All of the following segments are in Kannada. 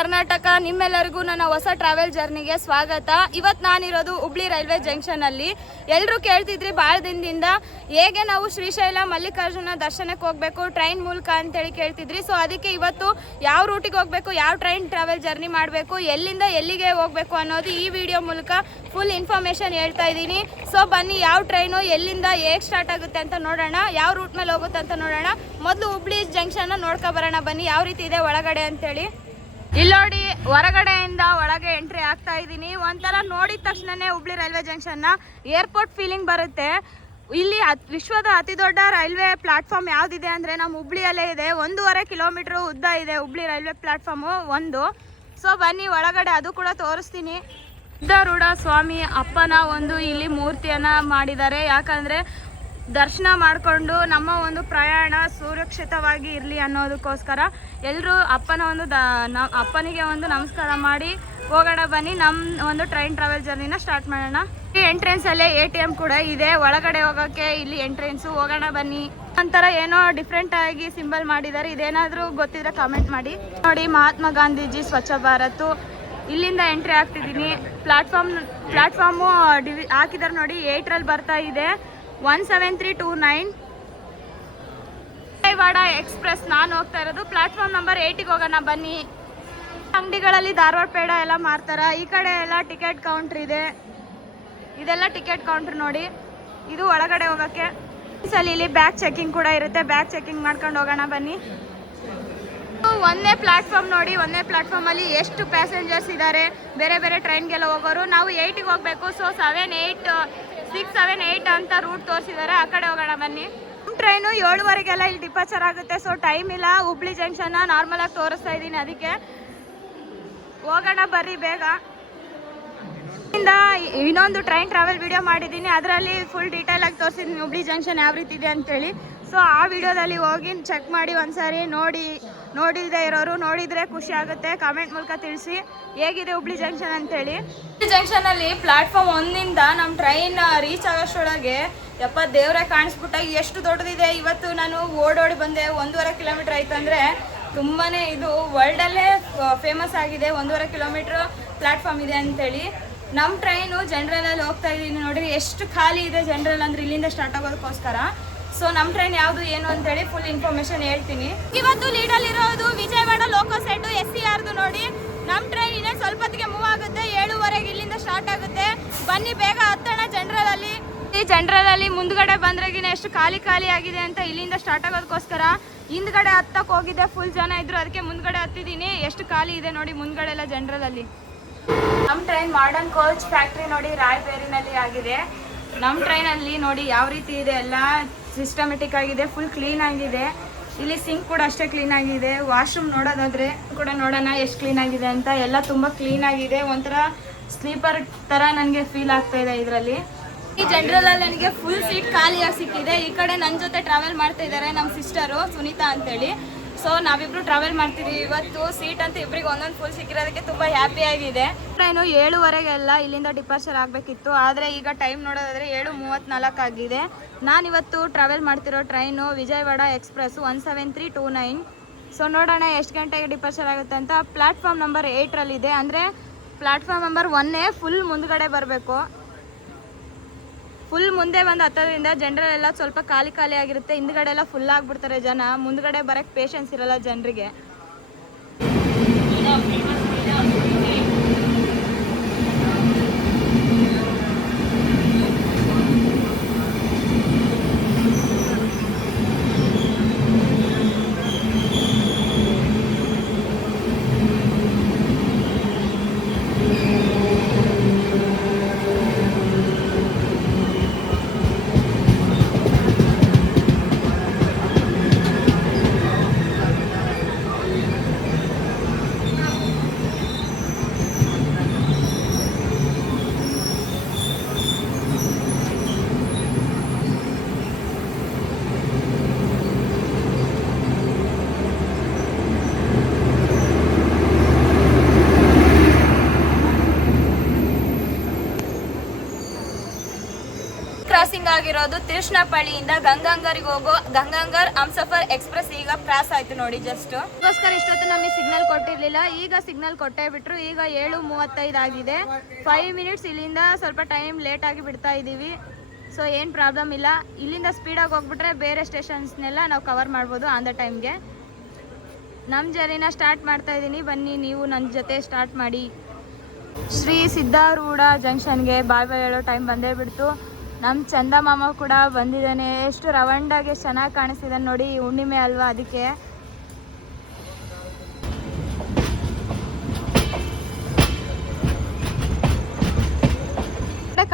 ಕರ್ನಾಟಕ, ನಿಮ್ಮೆಲ್ಲರಿಗೂ ನನ್ನ ಹೊಸ ಟ್ರಾವೆಲ್ ಜರ್ನಿಗೆ ಸ್ವಾಗತ. ಇವತ್ತು ನಾನಿರೋದು ಹುಬ್ಳಿ ರೈಲ್ವೆ ಜಂಕ್ಷನ್ ಅಲ್ಲಿ. ಎಲ್ಲರೂ ಕೇಳ್ತಿದ್ರಿ ಭಾಳ ದಿನದಿಂದ ಹೇಗೆ ನಾವು ಶ್ರೀಶೈಲ ಮಲ್ಲಿಕಾರ್ಜುನ ದರ್ಶನಕ್ಕೆ ಹೋಗಬೇಕು ಟ್ರೈನ್ ಮೂಲಕ ಅಂತೇಳಿ ಕೇಳ್ತಿದ್ರಿ. ಸೊ ಅದಕ್ಕೆ ಇವತ್ತು ಯಾವ ರೂಟಿಗೆ ಹೋಗಬೇಕು, ಯಾವ ಟ್ರೈನ್ ಟ್ರಾವೆಲ್ ಜರ್ನಿ ಮಾಡಬೇಕು, ಎಲ್ಲಿಂದ ಎಲ್ಲಿಗೆ ಹೋಗಬೇಕು ಅನ್ನೋದು ಈ ವಿಡಿಯೋ ಮೂಲಕ ಫುಲ್ ಇನ್ಫಾರ್ಮೇಷನ್ ಹೇಳ್ತಾ ಇದ್ದೀನಿ. ಸೊ ಬನ್ನಿ, ಯಾವ ಟ್ರೈನು ಎಲ್ಲಿಂದ ಹೇಗೆ ಸ್ಟಾರ್ಟ್ ಆಗುತ್ತೆ ಅಂತ ನೋಡೋಣ, ಯಾವ ರೂಟ್ ಮೇಲೆ ಹೋಗುತ್ತೆ ಅಂತ ನೋಡೋಣ. ಮೊದಲು ಹುಬ್ಳಿ ಜಂಕ್ಷನ್ನ ನೋಡ್ಕೊ ಬರೋಣ ಬನ್ನಿ, ಯಾವ ರೀತಿ ಇದೆ ಒಳಗಡೆ ಅಂತೇಳಿ. ಇಲ್ಲಿ ನೋಡಿ, ಹೊರಗಡೆಯಿಂದ ಒಳಗೆ ಎಂಟ್ರಿ ಆಗ್ತಾ ಇದ್ದೀನಿ. ಒಂಥರ ನೋಡಿದ ತಕ್ಷಣನೇ ಹುಬ್ಳಿ ರೈಲ್ವೆ ಜಂಕ್ಷನ್ನ ಏರ್ಪೋರ್ಟ್ ಫೀಲಿಂಗ್ ಬರುತ್ತೆ. ಇಲ್ಲಿ ವಿಶ್ವದ ಅತಿ ದೊಡ್ಡ ರೈಲ್ವೆ ಪ್ಲಾಟ್ಫಾರ್ಮ್ ಯಾವುದಿದೆ ಅಂದರೆ ನಮ್ಮ ಹುಬ್ಳಿಯಲ್ಲೇ ಇದೆ. 1.5 ಕಿಲೋಮೀಟ್ರ್ ಉದ್ದ ಇದೆ ಹುಬ್ಳಿ ರೈಲ್ವೆ ಪ್ಲಾಟ್ಫಾರ್ಮು ಒಂದು. ಸೊ ಬನ್ನಿ ಒಳಗಡೆ ಅದು ಕೂಡ ತೋರಿಸ್ತೀನಿ. ಸಿದ್ಧಾರೂಢ ಸ್ವಾಮಿ ಅಪ್ಪನ ಒಂದು ಇಲ್ಲಿ ಮೂರ್ತಿಯನ್ನು ಮಾಡಿದ್ದಾರೆ. ಯಾಕಂದರೆ ದರ್ಶನ ಮಾಡಿಕೊಂಡು ನಮ್ಮ ಒಂದು ಪ್ರಯಾಣ ಸುರಕ್ಷಿತವಾಗಿ ಇರಲಿ ಅನ್ನೋದಕ್ಕೋಸ್ಕರ ಎಲ್ಲರೂ ಅಪ್ಪನ ಒಂದು ಅಪ್ಪನಿಗೆ ಒಂದು ನಮಸ್ಕಾರ ಮಾಡಿ ಹೋಗೋಣ ಬನ್ನಿ. ನಮ್ಮ ಒಂದು ಟ್ರೈನ್ ಟ್ರಾವೆಲ್ ಜರ್ನಿನ ಸ್ಟಾರ್ಟ್ ಮಾಡೋಣ. ಈ ಎಂಟ್ರೆನ್ಸಲ್ಲೇ ATM ಕೂಡ ಇದೆ. ಒಳಗಡೆ ಹೋಗೋಕ್ಕೆ ಇಲ್ಲಿ ಎಂಟ್ರೆನ್ಸು. ಹೋಗೋಣ ಬನ್ನಿ. ಒಂಥರ ಏನೋ ಡಿಫ್ರೆಂಟ್ ಆಗಿ ಸಿಂಬಲ್ ಮಾಡಿದ್ದಾರೆ. ಇದೇನಾದರೂ ಗೊತ್ತಿದ್ರೆ ಕಾಮೆಂಟ್ ಮಾಡಿ. ನೋಡಿ, ಮಹಾತ್ಮ ಗಾಂಧೀಜಿ ಸ್ವಚ್ಛ ಭಾರತ್. ಇಲ್ಲಿಂದ ಎಂಟ್ರಿ ಆಗ್ತಿದ್ದೀನಿ. ಪ್ಲಾಟ್ಫಾರ್ಮು ಹಾಕಿದ್ದಾರೆ ನೋಡಿ, 8ರಲ್ಲಿ ಬರ್ತಾ ಇದೆ. 17329 ವಿಜಯವಾಡ ಎಕ್ಸ್ಪ್ರೆಸ್ ನಾನು ಹೋಗ್ತಾ ಇರೋದು. ಪ್ಲಾಟ್ಫಾರ್ಮ್ ನಂಬರ್ 8ಗೆ ಹೋಗೋಣ ಬನ್ನಿ. ಅಂಗಡಿಗಳಲ್ಲಿ ಧಾರವಾಡ ಪೇಡ ಎಲ್ಲ ಮಾರ್ತಾರ. ಈ ಕಡೆ ಎಲ್ಲ ಟಿಕೆಟ್ ಕೌಂಟ್ರ್ ಇದೆ. ಇದೆಲ್ಲ ಟಿಕೆಟ್ ಕೌಂಟ್ರ್ ನೋಡಿ. ಇದು ಒಳಗಡೆ ಹೋಗೋಕ್ಕೆ. ಇಲ್ಲಿ ಬ್ಯಾಗ್ ಚೆಕಿಂಗ್ ಕೂಡ ಇರುತ್ತೆ. ಬ್ಯಾಗ್ ಚೆಕಿಂಗ್ ಮಾಡ್ಕೊಂಡು ಹೋಗೋಣ ಬನ್ನಿ. ಒಂದೇ ಪ್ಲಾಟ್ಫಾರ್ಮ್ ನೋಡಿ, ಒಂದೇ ಪ್ಲಾಟ್ಫಾರ್ಮಲ್ಲಿ ಎಷ್ಟು ಪ್ಯಾಸೆಂಜರ್ಸ್ ಇದ್ದಾರೆ. ಬೇರೆ ಬೇರೆ ಟ್ರೈನ್ಗೆಲ್ಲ ಹೋಗೋರು. ನಾವು 8ಗೆ ಹೋಗಬೇಕು. ಸೊ 7, 8, 6, 7, 8 ಅಂತ ರೂಟ್ ತೋರಿಸಿದ್ದಾರೆ. ಆ ಕಡೆ ಹೋಗೋಣ ಬನ್ನಿ. ಟ್ರೈನು 7:15ಗೆಲ್ಲ ಇಲ್ಲಿ ಡಿಪಾರ್ಚರ್ ಆಗುತ್ತೆ. ಸೊ ಟೈಮ್ ಇಲ್ಲ. ಹುಬ್ಳಿ ಜಂಕ್ಷನ್ನ ನಾರ್ಮಲಾಗಿ ತೋರಿಸ್ತಾ ಇದ್ದೀನಿ, ಅದಕ್ಕೆ ಹೋಗೋಣ ಬರ್ರಿ ಬೇಗ. ಇನ್ನೊಂದು ಟ್ರೈನ್ ಟ್ರಾವೆಲ್ ವಿಡಿಯೋ ಮಾಡಿದ್ದೀನಿ, ಅದರಲ್ಲಿ ಫುಲ್ ಡೀಟೇಲ್ ಆಗಿ ತೋರಿಸಿದ್ದೀನಿ ಹುಬ್ಳಿ ಜಂಕ್ಷನ್ ಯಾವ ರೀತಿ ಇದೆ ಅಂತೇಳಿ. ಸೊ ಆ ವಿಡಿಯೋದಲ್ಲಿ ಹೋಗಿ ಚೆಕ್ ಮಾಡಿ ಒಂದ್ಸಾರಿ. ನೋಡಿಲ್ಲದೆ ಇರೋರು ನೋಡಿದರೆ ಖುಷಿ ಆಗುತ್ತೆ. ಕಾಮೆಂಟ್ ಮೂಲಕ ತಿಳಿಸಿ ಹೇಗಿದೆ ಹುಬ್ಳಿ ಜಂಕ್ಷನ್ ಅಂತೇಳಿ. ಹುಬ್ಳಿ ಜಂಕ್ಷನಲ್ಲಿ ಪ್ಲಾಟ್ಫಾರ್ಮ್ 1ಇಂದ ನಮ್ಮ ಟ್ರೈನ್ ರೀಚ್ ಆಗೋಷ್ಟೊಳಗೆ ದೇವರೇ ಕಾಣಿಸ್ಬಿಟ್ಟ. ಎಷ್ಟು ದೊಡ್ಡದಿದೆ. ಇವತ್ತು ನಾನು ಓಡೋಡಿ ಬಂದೆ. 1.5 ಕಿಲೋಮೀಟ್ರ್ ಆಯ್ತಂದರೆ ತುಂಬಾ ಇದು ವರ್ಲ್ಡಲ್ಲೇ ಫೇಮಸ್ ಆಗಿದೆ. 1.5 ಕಿಲೋಮೀಟ್ರ್ ಪ್ಲಾಟ್ಫಾರ್ಮ್ ಇದೆ ಅಂತೇಳಿ. ನಮ್ಮ ಟ್ರೈನು ಜನರಲಲ್ಲಿ ಹೋಗ್ತಾ ಇದ್ದೀನಿ. ನೋಡಿರಿ ಎಷ್ಟು ಖಾಲಿ ಇದೆ ಜನರಲ್ ಅಂದರೆ ಇಲ್ಲಿಂದ ಸ್ಟಾರ್ಟ್ ಆಗೋದಕ್ಕೋಸ್ಕರ. ಸೊ ನಮ್ಮ ಟ್ರೈನ್ ಯಾವುದು ಏನು ಅಂತೇಳಿ ಫುಲ್ ಇನ್ಫಾರ್ಮೇಷನ್ ಹೇಳ್ತೀನಿ. ಇವತ್ತು ಲೀಡಲ್ಲಿರೋದು ವಿಜಯವಾಡ ಲೋಕಲ್ ಸೆಟ್ SCRದು ನೋಡಿ. ನಮ್ಮ ಟ್ರೈನ್ ಇನ್ನೇ ಸ್ವಲ್ಪ ಹೊತ್ತಿಗೆ ಮೂವ್ ಆಗುತ್ತೆ. 7:15 ಇಲ್ಲಿಂದ ಸ್ಟಾರ್ಟ್ ಆಗುತ್ತೆ. ಬನ್ನಿ ಬೇಗ ಹತ್ತೋಣ ಜನರಲಲ್ಲಿ. ಈ ಜನರಲಲ್ಲಿ ಮುಂದ್ಗಡೆ ಬಂದ್ರೆಗಿನ ಎಷ್ಟು ಖಾಲಿ ಆಗಿದೆ ಅಂತ ಇಲ್ಲಿಂದ ಸ್ಟಾರ್ಟ್ ಆಗೋದಕ್ಕೋಸ್ಕರ ಹಿಂದ್ಗಡೆ ಹತ್ತಕ್ಕೆ ಹೋಗಿದ್ದೆ. ಫುಲ್ ಜನ ಇದ್ರು, ಅದಕ್ಕೆ ಮುಂದ್ಗಡೆ ಹತ್ತಿದ್ದೀನಿ. ಎಷ್ಟು ಖಾಲಿ ಇದೆ ನೋಡಿ ಮುಂದ್ಗಡೆ ಎಲ್ಲ ಜನರಲಲ್ಲಿ. ನಮ್ಮ ಟ್ರೈನ್ ಮಾಡರ್ನ್ ಕೋಚ್ ಫ್ಯಾಕ್ಟ್ರಿ ನೋಡಿ ರಾಯಬೇರಿನಲ್ಲಿ ಆಗಿದೆ. ನಮ್ಮ ಟ್ರೈನಲ್ಲಿ ನೋಡಿ ಯಾವ ರೀತಿ ಇದೆ, ಎಲ್ಲ ಸಿಸ್ಟಮೆಟಿಕ್ ಆಗಿದೆ, ಫುಲ್ ಕ್ಲೀನ್ ಆಗಿದೆ. ಇಲ್ಲಿ ಸಿಂಕ್ ಕೂಡ ಅಷ್ಟೇ ಕ್ಲೀನ್ ಆಗಿದೆ. ವಾಶ್ರೂಮ್ ನೋಡೋದಾದ್ರೆ ಕೂಡ ನೋಡೋಣ ಎಷ್ಟು ಕ್ಲೀನ್ ಆಗಿದೆ ಅಂತ. ಎಲ್ಲ ತುಂಬ ಕ್ಲೀನ್ ಆಗಿದೆ. ಒಂಥರ ಸ್ಲೀಪರ್ ಥರ ನನಗೆ ಫೀಲ್ ಆಗ್ತಾ ಇದೆ ಇದರಲ್ಲಿ. ಈ ಜನರಲಲ್ಲಿ ನನಗೆ ಫುಲ್ ಸೀಟ್ ಖಾಲಿಯಾಗಿ ಸಿಕ್ಕಿದೆ. ಈ ಕಡೆ ನನ್ನ ಜೊತೆ ಟ್ರಾವೆಲ್ ಮಾಡ್ತಾ ಇದ್ದಾರೆ ನಮ್ಮ ಸಿಸ್ಟರು ಸುನೀತಾ ಅಂತೇಳಿ. ಸೊ ನಾವಿಬ್ರು ಟ್ರಾವೆಲ್ ಮಾಡ್ತಿದ್ದೀವಿ ಇವತ್ತು. ಸೀಟ್ ಅಂತ ಇಬ್ಬರಿಗೆ ಒಂದೊಂದು ಫುಲ್ ಸಿಕ್ಕಿರೋದಕ್ಕೆ ತುಂಬ ಹ್ಯಾಪಿ ಆಗಿದೆ. ಟ್ರೈನು 7:15ಗೆಲ್ಲ ಇಲ್ಲಿಂದ ಡಿಪಾರ್ಚರ್ ಆಗಬೇಕಿತ್ತು, ಆದರೆ ಈಗ ಟೈಮ್ ನೋಡೋದಾದರೆ 7:34 ಆಗಿದೆ. ನಾನಿವತ್ತು ಟ್ರಾವೆಲ್ ಮಾಡ್ತಿರೋ ಟ್ರೈನು ವಿಜಯವಾಡ ಎಕ್ಸ್ಪ್ರೆಸ್ 17329. ಸೊ ನೋಡೋಣ ಎಷ್ಟು ಗಂಟೆಗೆ ಡಿಪಾರ್ಚರ್ ಆಗುತ್ತೆ ಅಂತ. ಪ್ಲಾಟ್ಫಾರ್ಮ್ ನಂಬರ್ 8ರಲ್ಲಿದೆ. ಅಂದರೆ ಪ್ಲಾಟ್ಫಾರ್ಮ್ ನಂಬರ್ 1 ಫುಲ್ ಮುಂದ್ಗಡೆ ಬರಬೇಕು. ಫುಲ್ ಮುಂದೆ ಬಂದು ಹತ್ತೋದ್ರಿಂದ ಜನರಲ್ ಎಲ್ಲ ಸ್ವಲ್ಪ ಖಾಲಿ ಆಗಿರುತ್ತೆ. ಹಿಂದ್ಗಡೆ ಎಲ್ಲ ಫುಲ್ ಆಗಿಬಿಡ್ತಾರೆ ಜನ. ಮುಂದ್ಗಡೆ ಬರೋಕ್ಕೆ ಪೇಷನ್ಸ್ ಇರಲ್ಲ ಜನರಿಗೆ. ಕ್ರಾಸಿಂಗ್ ಆಗಿರೋದು ತಿರುಷ್ಣಪಳ್ಳಿಯಿಂದ ಗಂಗಾಂಗರಿಗೆ ಹೋಗೋ ಗಂಗಾಂಗರ್ ಹಮ್ಸಫರ್ ಎಕ್ಸ್ಪ್ರೆಸ್ ಈಗ ಕ್ರಾಸ್ ಆಯ್ತು ನೋಡಿ. ಜಸ್ಟ್ ಅದಕ್ಕೋಸ್ಕರ ಇಷ್ಟೊತ್ತು ನಮಗೆ ಸಿಗ್ನಲ್ ಕೊಟ್ಟಿರ್ಲಿಲ್ಲ, ಈಗ ಸಿಗ್ನಲ್ ಕೊಟ್ಟೇ ಬಿಟ್ರು. ಈಗ 7:35 ಆಗಿದೆ. 5 ಮಿನಿಟ್ಸ್ ಇಲ್ಲಿಂದ ಸ್ವಲ್ಪ ಟೈಮ್ ಲೇಟ್ ಆಗಿ ಬಿಡ್ತಾ ಇದ್ದೀವಿ. ಸೊ ಏನು ಪ್ರಾಬ್ಲಮ್ ಇಲ್ಲ. ಇಲ್ಲಿಂದ ಸ್ಪೀಡಾಗಿ ಹೋಗ್ಬಿಟ್ರೆ ಬೇರೆ ಸ್ಟೇಷನ್ಸ್ನೆಲ್ಲ ನಾವು ಕವರ್ ಮಾಡ್ಬೋದು ಆನ್ ದ ಟೈಮ್ಗೆ. ನಮ್ಮ ಜರ್ನಿನ ಸ್ಟಾರ್ಟ್ ಮಾಡ್ತಾ ಇದ್ದೀನಿ, ಬನ್ನಿ ನೀವು ನನ್ನ ಜೊತೆ ಸ್ಟಾರ್ಟ್ ಮಾಡಿ. ಶ್ರೀ ಸಿದ್ಧಾರೂಢ ಜಂಕ್ಷನ್ಗೆ ಬಾಯ್ ಬಾಯ್ ಹೇಳೋ ಟೈಮ್ ಬಂದೇ ಬಿಡ್ತು. ನಮ್ಮ ಚಂದ ಮಾಮ ಕೂಡ ಬಂದಿದ್ದಾನೆ. ಎಷ್ಟು ರವಂಡಾಗಿ ಎಷ್ಟು ಚೆನ್ನಾಗಿ ಕಾಣಿಸ್ತಿದ್ದಾನೆ ನೋಡಿ, ಹುಣ್ಣಿಮೆ ಅಲ್ವಾ ಅದಕ್ಕೆ.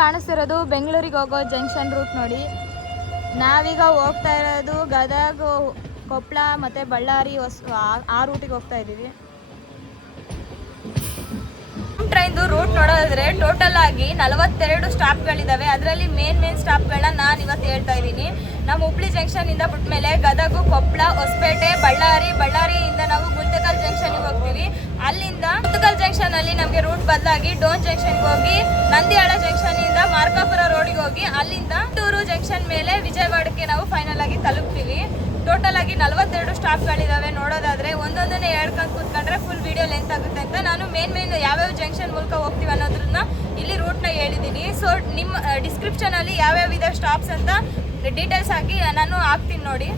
ಕಾಣಿಸ್ತಿರೋದು ಬೆಂಗಳೂರಿಗೆ ಹೋಗೋ ಜಂಕ್ಷನ್ ರೂಟ್ ನೋಡಿ. ನಾವೀಗ ಹೋಗ್ತಾ ಇರೋದು ಗದಗ, ಕೊಪ್ಪಳ ಮತ್ತು ಬಳ್ಳಾರಿ ಆ ರೂಟಿಗೆ ಹೋಗ್ತಾ ಇದ್ದೀವಿ. ಟ್ರೈನ್ದು ರೂಟ್ ನೋಡೋದಾದ್ರೆ ಟೋಟಲ್ ಆಗಿ 42 ಸ್ಟಾಪ್ಗಳಿದಾವೆ. ಅದರಲ್ಲಿ ಮೇನ್ ಸ್ಟಾಪ್ಗಳನ್ನ ನಾನು ಇವತ್ತು ಹೇಳ್ತಾ ಇದ್ದೀನಿ. ನಮ್ಮ ಹುಬ್ಳಿ ಜಂಕ್ಷನ್ ಇಂದ ಬಿಟ್ಟ ಮೇಲೆ ಗದಗ, ಕೊಪ್ಪಳ, ಹೊಸಪೇಟೆ, ಬಳ್ಳಾರಿಯಿಂದ ನಾವು ಗುಂತಕಲ್ ಜಂಕ್ಷನ್ಗೆ ಹೋಗ್ತೀವಿ. ಅಲ್ಲಿಂದ ಗುಂತಕಲ್ ಜಂಕ್ಷನ್ ಅಲ್ಲಿ ನಮಗೆ ರೂಟ್ ಬದಲಾಗಿ ಡೋನ್ ಜಂಕ್ಷನ್ಗೆ ಹೋಗಿ ನಂದಿಯಾಳ ಜಂಕ್ಷನ್ ಇಂದ ಮಾರ್ಕಾಪುರ ರೋಡಿಗೆ ಹೋಗಿ ಅಲ್ಲಿಂದ ಟೂರು ಜಂಕ್ಷನ್ ಮೇಲೆ ವಿಜಯವಾಡಕ್ಕೆ ನಾವು ಫೈನಲ್ ಆಗಿ ತಲುಪ್ತೀವಿ. ಟೋಟಲ್ ಆಗಿ 42 ಸ್ಟಾಪ್ಗಳಿದಾವೆ. ನೋಡೋದಾದ್ರೆ ಒಂದೊಂದನ್ನೇ ಹೇಳ್ಕೊಂಡು ಕೂತ್ಕೊಂಡ್ರೆ ಫುಲ್ ವಿಡಿಯೋ ಲೆಂತ್ ಆಗುತ್ತೆ ಅಂತ ನಾನು ಮೇನ್ ಯಾವ್ಯಾವ ಜಂಕ್ಷನ್ ಮೂಲಕ ಹೋಗ್ತೀವಿ ಅನ್ನೋದ್ರನ್ನ ಇಲ್ಲಿ ರೂಟ್ನ ಹೇಳಿದ್ದೀನಿ. ಸೊ ನಿಮ್ಮ ಡಿಸ್ಕ್ರಿಪ್ಷನಲ್ಲಿ ಯಾವ್ಯಾವ ಇದೆ ಸ್ಟಾಪ್ಸ್ ಅಂತ ಡೀಟೇಲ್ಸ್ ಆಗಿ ನಾನು ಹಾಕ್ತೀನಿ ನೋಡಿ.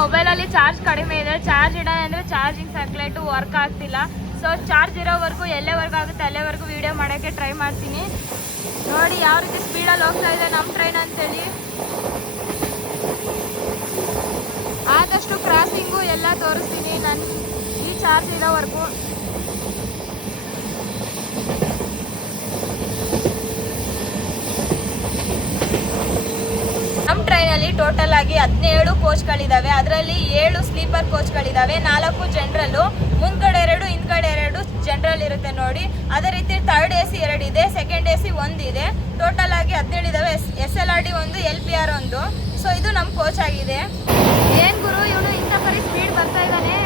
ಮೊಬೈಲಲ್ಲಿ ಚಾರ್ಜ್ ಕಡಿಮೆ ಇದೆ. ಚಾರ್ಜ್ ಇಡೋಣ ಅಂದರೆ ಚಾರ್ಜಿಂಗ್ ಸರ್ಕ್ಯುಲೇಟು ವರ್ಕ್ ಆಗ್ತಿಲ್ಲ. ಸೊ ಚಾರ್ಜ್ ಇರೋವರೆಗೂ ಎಲ್ಲೆವರೆಗೂ ಆಗುತ್ತೆ ಅಲ್ಲೇವರೆಗೂ ವೀಡಿಯೋ ಮಾಡೋಕ್ಕೆ ಟ್ರೈ ಮಾಡ್ತೀನಿ. ನೋಡಿ ಯಾವ ರೀತಿ ಸ್ಪೀಡಲ್ಲಿ ಹೋಗ್ತಾ ಇದೆ ನಮ್ಮ ಟ್ರೈನ್ ಅಂತೇಳಿ. ಆದಷ್ಟು ಕ್ರಾಸಿಂಗು ಎಲ್ಲ ತೋರಿಸ್ತೀನಿ ನಾನು ಈ ಚಾರ್ಜ್ ಇರೋವರೆಗೂ. ನಮ್ಮ ಟ್ರೈನಲ್ಲಿ ಟೋಟಲ್ ಆಗಿ 17 ಕೋಚ್ಗಳಿದ್ದಾವೆ. ಅದರಲ್ಲಿ 7 ಸ್ಲೀಪರ್ ಕೋಚ್ಗಳಿದ್ದಾವೆ, 4 ಜನರಲ್ಲು, ಮುಂದ್ಗಡೆ 2 ಹಿಂದ್ಗಡೆ 2 ಜನರಲ್ ಇರುತ್ತೆ ನೋಡಿ. ಅದೇ ರೀತಿ ಥರ್ಡ್ AC 2 ಇದೆ, ಸೆಕೆಂಡ್ AC 1 ಇದೆ. ಟೋಟಲ್ ಆಗಿ 17 ಇದ್ದಾವೆ. SLRD 1, LPR 1. ಸೊ ಇದು ನಮ್ಮ ಕೋಚ್ ಆಗಿದೆ. ಏನು ಗುರು ಇವನು ಇಂಥ ಪರಿ ಸ್ಪೀಡ್ ಬರ್ತಾ ಇದ್ದಾನೆ.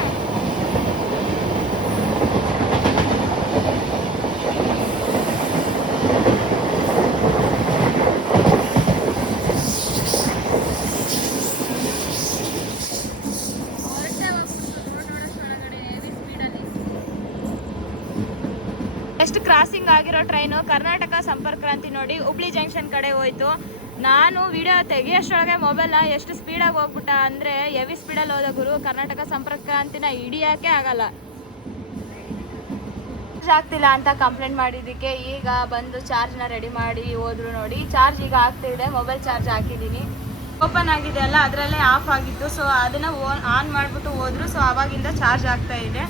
ಎಷ್ಟು ಕ್ರಾಸಿಂಗ್ ಆಗಿರೋ ಟ್ರೈನು ಕರ್ನಾಟಕ ಸಂಪರ್ಕ ಕ್ರಾಂತಿ ನೋಡಿ ಹುಬ್ಳಿ ಜಂಕ್ಷನ್ ಕಡೆ ಹೋಯ್ತು. ನಾನು ವಿಡಿಯೋ ತೆಗಿಯೋಷ್ಟೊಳಗೆ ಮೊಬೈಲ್ನ ಎಷ್ಟು ಸ್ಪೀಡಾಗಿ ಹೋಗ್ಬಿಟ್ಟ ಅಂದರೆ ಹೆವಿ ಸ್ಪೀಡಲ್ಲಿ ಹೋದ ಗುರು. ಕರ್ನಾಟಕ ಸಂಪರ್ಕ ಕ್ರಾಂತಿನ ಹಿಡಿಯೋಕ್ಕೆ ಆಗಲ್ಲ. ಚಾರ್ಜ್ ಆಗ್ತಿಲ್ಲ ಅಂತ ಕಂಪ್ಲೇಂಟ್ ಮಾಡಿದ್ದಕ್ಕೆ ಈಗ ಬಂದು ಚಾರ್ಜ್ನ ರೆಡಿ ಮಾಡಿ ಹೋದ್ರು ನೋಡಿ. ಚಾರ್ಜ್ ಈಗ ಆಗ್ತಿದೆ. ಮೊಬೈಲ್ ಚಾರ್ಜ್ ಹಾಕಿದ್ದೀನಿ. ಓಪನ್ ಆಗಿದೆ ಅಲ್ಲ, ಅದರಲ್ಲೇ ಆಫ್ ಆಗಿತ್ತು. ಸೊ ಅದನ್ನು ಆನ್ ಮಾಡಿಬಿಟ್ಟು ಹೋದ್ರು. ಸೊ ಆವಾಗಿಂದ ಚಾರ್ಜ್ ಆಗ್ತಾ ಇದೆ.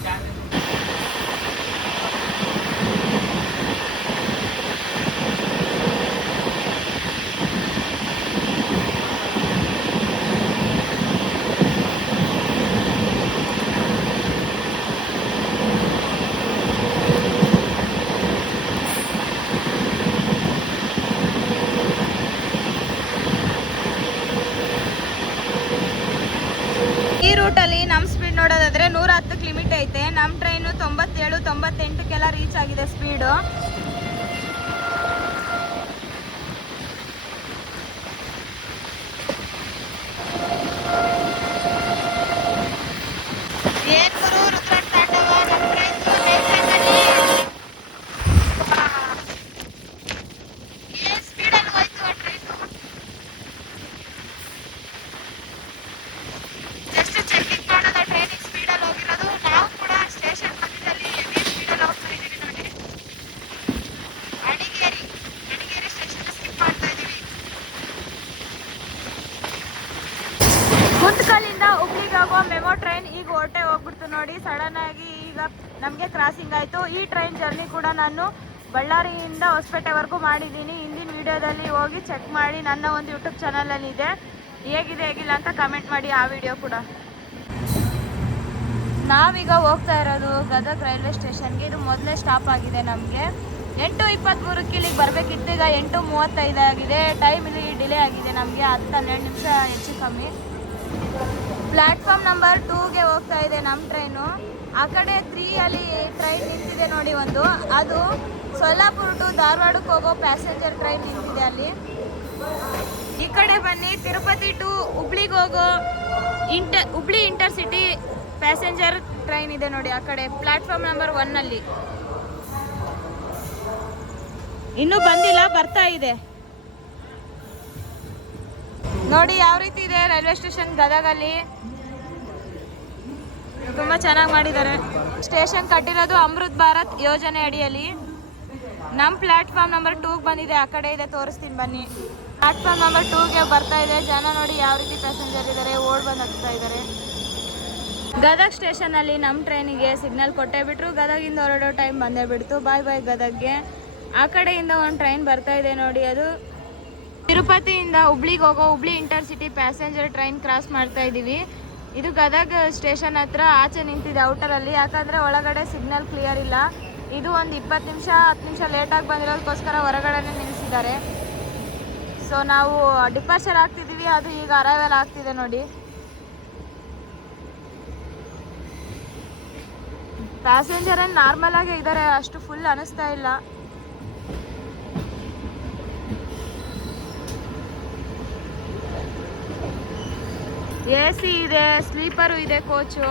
ಈ ರೂಟಲ್ಲಿ ನಮ್ಮ ಸ್ಪೀಡ್ ನೋಡೋದಾದ್ರೆ 110ಕ್ಕೆ ಲಿಮಿಟ್ ಐತೆ. ನಮ್ಮ ಟ್ರೈನು 97, 98ಕ್ಕೆಲ್ಲ ರೀಚ್ ಆಗಿದೆ ಸ್ಪೀಡು. ಏನ್ ಗುರು ರುದ್ರಾಟ್ ತಾಂಡವ ನಮ್ಮ ಟ್ರೈನ್ ಏನ್ ಸ್ಪೀಡಲ್ಲಿ ಹೋಯ್ತು ಆ ಟ್ರೈನು. ಜಸ್ಟ್ ಚೆಕಿಂಗ್ ಮಾಡೋದ ಟ್ರೈನಿಗೆ ಸ್ಪೀಡಲ್ಲಿ ಹೋಗಿರೋದು. ನಾವು ಕೂಡ ಸ್ಟೇಷನ್ ಮಧ್ಯದಲ್ಲಿ ಹೆವಿ ಸ್ಪೀಡಲ್ಲಿ ಹೋಗ್ತಾ ಇದ್ದೀವಿ ನೋಡಿ. ಅಡಿಗೇರಿ ಸ್ಟೇಷನ್ ಸ್ಕಿಪ್ ಮಾಡ್ತಾ ಇದ್ದೀವಿ. ಗುಂತಕಲ್ಲಿಂದ ಹುಬ್ಳಿಗೆ ಹೋಗೋ ಮೆಮೊ ಟ್ರೈನ್ ಈಗ ಹೊರಟೆ ಹೋಗ್ಬಿಡ್ತು ನೋಡಿ. ಸಡನ್ ಆಗಿ ಈಗ ಈಗ ನಮಗೆ ಕ್ರಾಸಿಂಗ್ ಆಯಿತು. ಈ ಟ್ರೈನ್ ಜರ್ನಿ ಕೂಡ ನಾನು ಬಳ್ಳಾರಿಯಿಂದ ಹೊಸಪೇಟೆವರೆಗೂ ಮಾಡಿದ್ದೀನಿ. ಹಿಂದಿನ ವಿಡಿಯೋದಲ್ಲಿ ಹೋಗಿ ಚೆಕ್ ಮಾಡಿ, ನನ್ನ ಒಂದು ಯೂಟ್ಯೂಬ್ ಚಾನಲಲ್ಲಿ ಇದೆ. ಹೇಗಿಲ್ಲ ಅಂತ ಕಮೆಂಟ್ ಮಾಡಿ ಆ ವಿಡಿಯೋ ಕೂಡ. ನಾವೀಗ ಹೋಗ್ತಾ ಇರೋದು ಗದಗ ರೈಲ್ವೆ ಸ್ಟೇಷನ್ಗೆ. ಇದು ಮೊದಲೇ ಸ್ಟಾಪ್ ಆಗಿದೆ. ನಮಗೆ 8:23ಕ್ಕೆ ಇಲ್ಲಿಗೆ ಬರಬೇಕಿತ್ತು, ಈಗ 8:35 ಆಗಿದೆ. ಟೈಮ್ ಇಲ್ಲಿ ಡಿಲೇ ಆಗಿದೆ ನಮಗೆ 10-12 ನಿಮಿಷ ಹೆಚ್ಚು ಕಮ್ಮಿ. ಪ್ಲ್ಯಾಟ್ಫಾರ್ಮ್ ನಂಬರ್ 2ಗೆ ಹೋಗ್ತಾ ಇದೆ ನಮ್ಮ ಟ್ರೈನು. ಆ ಕಡೆ 3ಅಲ್ಲಿ ಟ್ರೈನ್ ನಿಂತಿದೆ ನೋಡಿ ಒಂದು, ಅದು ಸೊಲ್ಲಾಪುರ ಟು ಧಾರವಾಡಕ್ಕೆ ಹೋಗೋ ಪ್ಯಾಸೆಂಜರ್ ಟ್ರೈನ್ ನಿಂತಿದೆ ಅಲ್ಲಿ. ಈ ಕಡೆ ಬನ್ನಿ, ತಿರುಪತಿ ಟು ಹುಬ್ಳಿಗೆ ಹೋಗೋ ಹುಬ್ಳಿ ಇಂಟರ್ಸಿಟಿ ಪ್ಯಾಸೆಂಜರ್ ಟ್ರೈನ್ ಇದೆ ನೋಡಿ ಆ ಕಡೆ, ಪ್ಲಾಟ್ಫಾರ್ಮ್ ನಂಬರ್ 1ಅಲ್ಲಿ. ಇನ್ನೂ ಬಂದಿಲ್ಲ, ಬರ್ತಾ ಇದೆ ನೋಡಿ ಯಾವ ರೀತಿ ಇದೆ ರೈಲ್ವೆ ಸ್ಟೇಷನ್ ಗದಗಲ್ಲಿ. ತುಂಬಾ ಚೆನ್ನಾಗಿ ಮಾಡಿದ್ದಾರೆ. ಸ್ಟೇಷನ್ ಕಟ್ಟಿರೋದು ಅಮೃತ್ ಭಾರತ್ ಯೋಜನೆ ಅಡಿಯಲ್ಲಿ. ನಮ್ಮ ಪ್ಲಾಟ್ಫಾರ್ಮ್ ನಂಬರ್ 2ಗೆ ಬಂದಿದೆ, ಆ ಕಡೆ ಇದೆ, ತೋರಿಸ್ತೀನಿ ಬನ್ನಿ. ಪ್ಲಾಟ್ಫಾರ್ಮ್ ನಂಬರ್ 2ಗೆ ಬರ್ತಾ ಇದೆ. ಜನ ನೋಡಿ ಯಾವ ರೀತಿ ಪ್ಯಾಸೆಂಜರ್ ಇದ್ದಾರೆ, ಓಡ್ ಬಂದು ಹತ್ತಾ ಇದ್ದಾರೆ. ಗದಗ ಸ್ಟೇಷನಲ್ಲಿ ನಮ್ಮ ಟ್ರೈನಿಗೆ ಸಿಗ್ನಲ್ ಕೊಟ್ಟೇ ಬಿಟ್ರು. ಗದಗಿಂದ ಹೊರಡೋ ಟೈಮ್ ಬಂದೇ ಬಿಡ್ತು. ಬಾಯ್ ಗದಗ್ಗೆ. ಆ ಕಡೆಯಿಂದ ಒಂದು ಟ್ರೈನ್ ಬರ್ತಾ ಇದೆ ನೋಡಿ, ಅದು ತಿರುಪತಿಯಿಂದ ಹುಬ್ಳಿಗೆ ಹೋಗೋ Hubli intercity passenger train cross ಮಾಡ್ತಾ ಇದ್ದೀವಿ. ಇದು ಗದಗ ಸ್ಟೇಷನ್ ಹತ್ರ ಆಚೆ ನಿಂತಿದೆ ಔಟರಲ್ಲಿ, ಯಾಕಂದರೆ ಒಳಗಡೆ ಸಿಗ್ನಲ್ ಕ್ಲಿಯರ್ ಇಲ್ಲ. ಇದು ಒಂದು 20 ನಿಮಿಷ 10 ನಿಮಿಷ ಲೇಟಾಗಿ ಬಂದಿರೋದಕ್ಕೋಸ್ಕರ ಹೊರಗಡೆನೇ ನಿಲ್ಲಿಸಿದ್ದಾರೆ. ಸೊ ನಾವು ಡಿಪಾರ್ಚರ್ ಆಗ್ತಿದ್ದೀವಿ, ಅದು ಈಗ ಅರೈವಲ್ ಆಗ್ತಿದೆ ನೋಡಿ. ಪ್ಯಾಸೆಂಜರ್ ಏನು ನಾರ್ಮಲ್ ಆಗಿ ಇದ್ದಾರೆ, ಅಷ್ಟು ಫುಲ್ ಅನಿಸ್ತಾ ಇಲ್ಲ. AC ಇದೆ, ಸ್ಲೀಪರು ಇದೆ ಕೋಚು.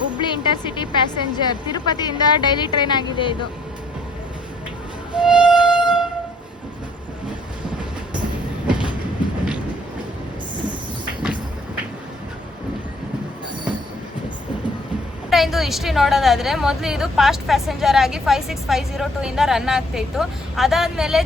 ಹುಬ್ಳಿ ಇಂಟರ್ಸಿಟಿ ಪ್ಯಾಸೆಂಜರ್ ತಿರುಪತಿಯಿಂದ ಡೈಲಿ ಟ್ರೈನ್ ಆಗಿದೆ ಇದು. ಟ್ರೈನ್ದು ಹಿಸ್ಟ್ರಿ ನೋಡೋದಾದ್ರೆ, ಮೊದಲು ಇದು ಫಾಸ್ಟ್ ಪ್ಯಾಸೆಂಜರ್ ಆಗಿ 56502 ಇಂದ ರನ್ ಆಗ್ತಿತ್ತು. ಅದಾದಮೇಲೆ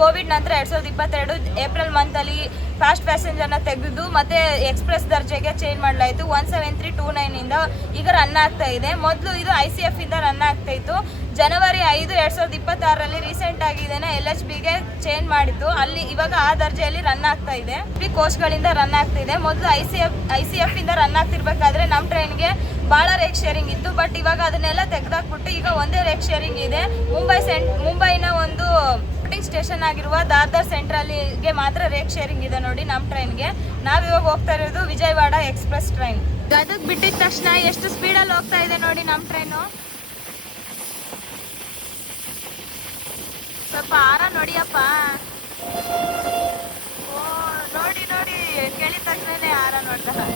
ಕೋವಿಡ್ ನಂತರ 2022 ಏಪ್ರಿಲ್ ಮಂತಲ್ಲಿ ಫಾಸ್ಟ್ ಪ್ಯಾಸೆಂಜರ್ನ ತೆಗೆದು ಮತ್ತೆ ಎಕ್ಸ್ಪ್ರೆಸ್ ದರ್ಜೆಗೆ ಚೇಂಜ್ ಮಾಡಲಾಯಿತು. 17329 ಇಂದ ಈಗ ರನ್ ಆಗ್ತಾ ಇದೆ. ಮೊದಲು ಇದು ICF ಇಂದ ರನ್ ಆಗ್ತಾ ಇತ್ತು. ಜನವರಿ 5, 2026ರಲ್ಲಿ ರೀಸೆಂಟ್ ಆಗಿ ಇದನ್ನ LHBಗೆ ಚೇಂಜ್ ಮಾಡಿದ್ದು. ಅಲ್ಲಿ ಇವಾಗ ಆ ದರ್ಜೆಯಲ್ಲಿ ರನ್ ಆಗ್ತಾ ಇದೆ. ಕೋಚ್ಗಳಿಂದ ರನ್ ಆಗ್ತಾ ಇದೆ. ಮೊದಲು ICF ಇಂದ ರನ್ ಆಗ್ತಿರ್ಬೇಕಾದ್ರೆ ನಮ್ಮ ಟ್ರೈನ್ಗೆ ಭಾಳ ರೇಕ್ ಶೇರಿಂಗ್ ಇತ್ತು. ಬಟ್ ಇವಾಗ ಅದನ್ನೆಲ್ಲ ತೆಗೆದಾಕ್ಬಿಟ್ಟು ಈಗ ಒಂದೇ ರೇಕ್ ಶೇರಿಂಗ್ ಇದೆ. ಮುಂಬೈನ ಒಂದು ಸ್ಟೇಷನ್ ಆಗಿರುವ ದಾದರ್ ಸೆಂಟ್ರಲ್ಗೆ ಮಾತ್ರ ರೇಕ್ ಶೇರಿಂಗ್ ಇದೆ ನೋಡಿ ನಮ್ಮ ಟ್ರೈನ್ಗೆ. ನಾವಿವಾಗ ಹೋಗ್ತಾ ಇರೋದು ವಿಜಯವಾಡ ಎಕ್ಸ್ಪ್ರೆಸ್ ಟ್ರೈನ್. ಗದಗ ಬಿಟ್ಟಿದ ತಕ್ಷಣ ಎಷ್ಟು ಸ್ಪೀಡಲ್ಲಿ ಹೋಗ್ತಾ ಇದೆ ನೋಡಿ ನಮ್ಮ ಟ್ರೈನು. ಸ್ವಲ್ಪ ಆರ ನೋಡಿಯಪ್ಪ. ಓ ನೋಡಿ ಕೇಳಿದ ತಕ್ಷಣನೇ ಆರ ನೋಡ್ತಾ.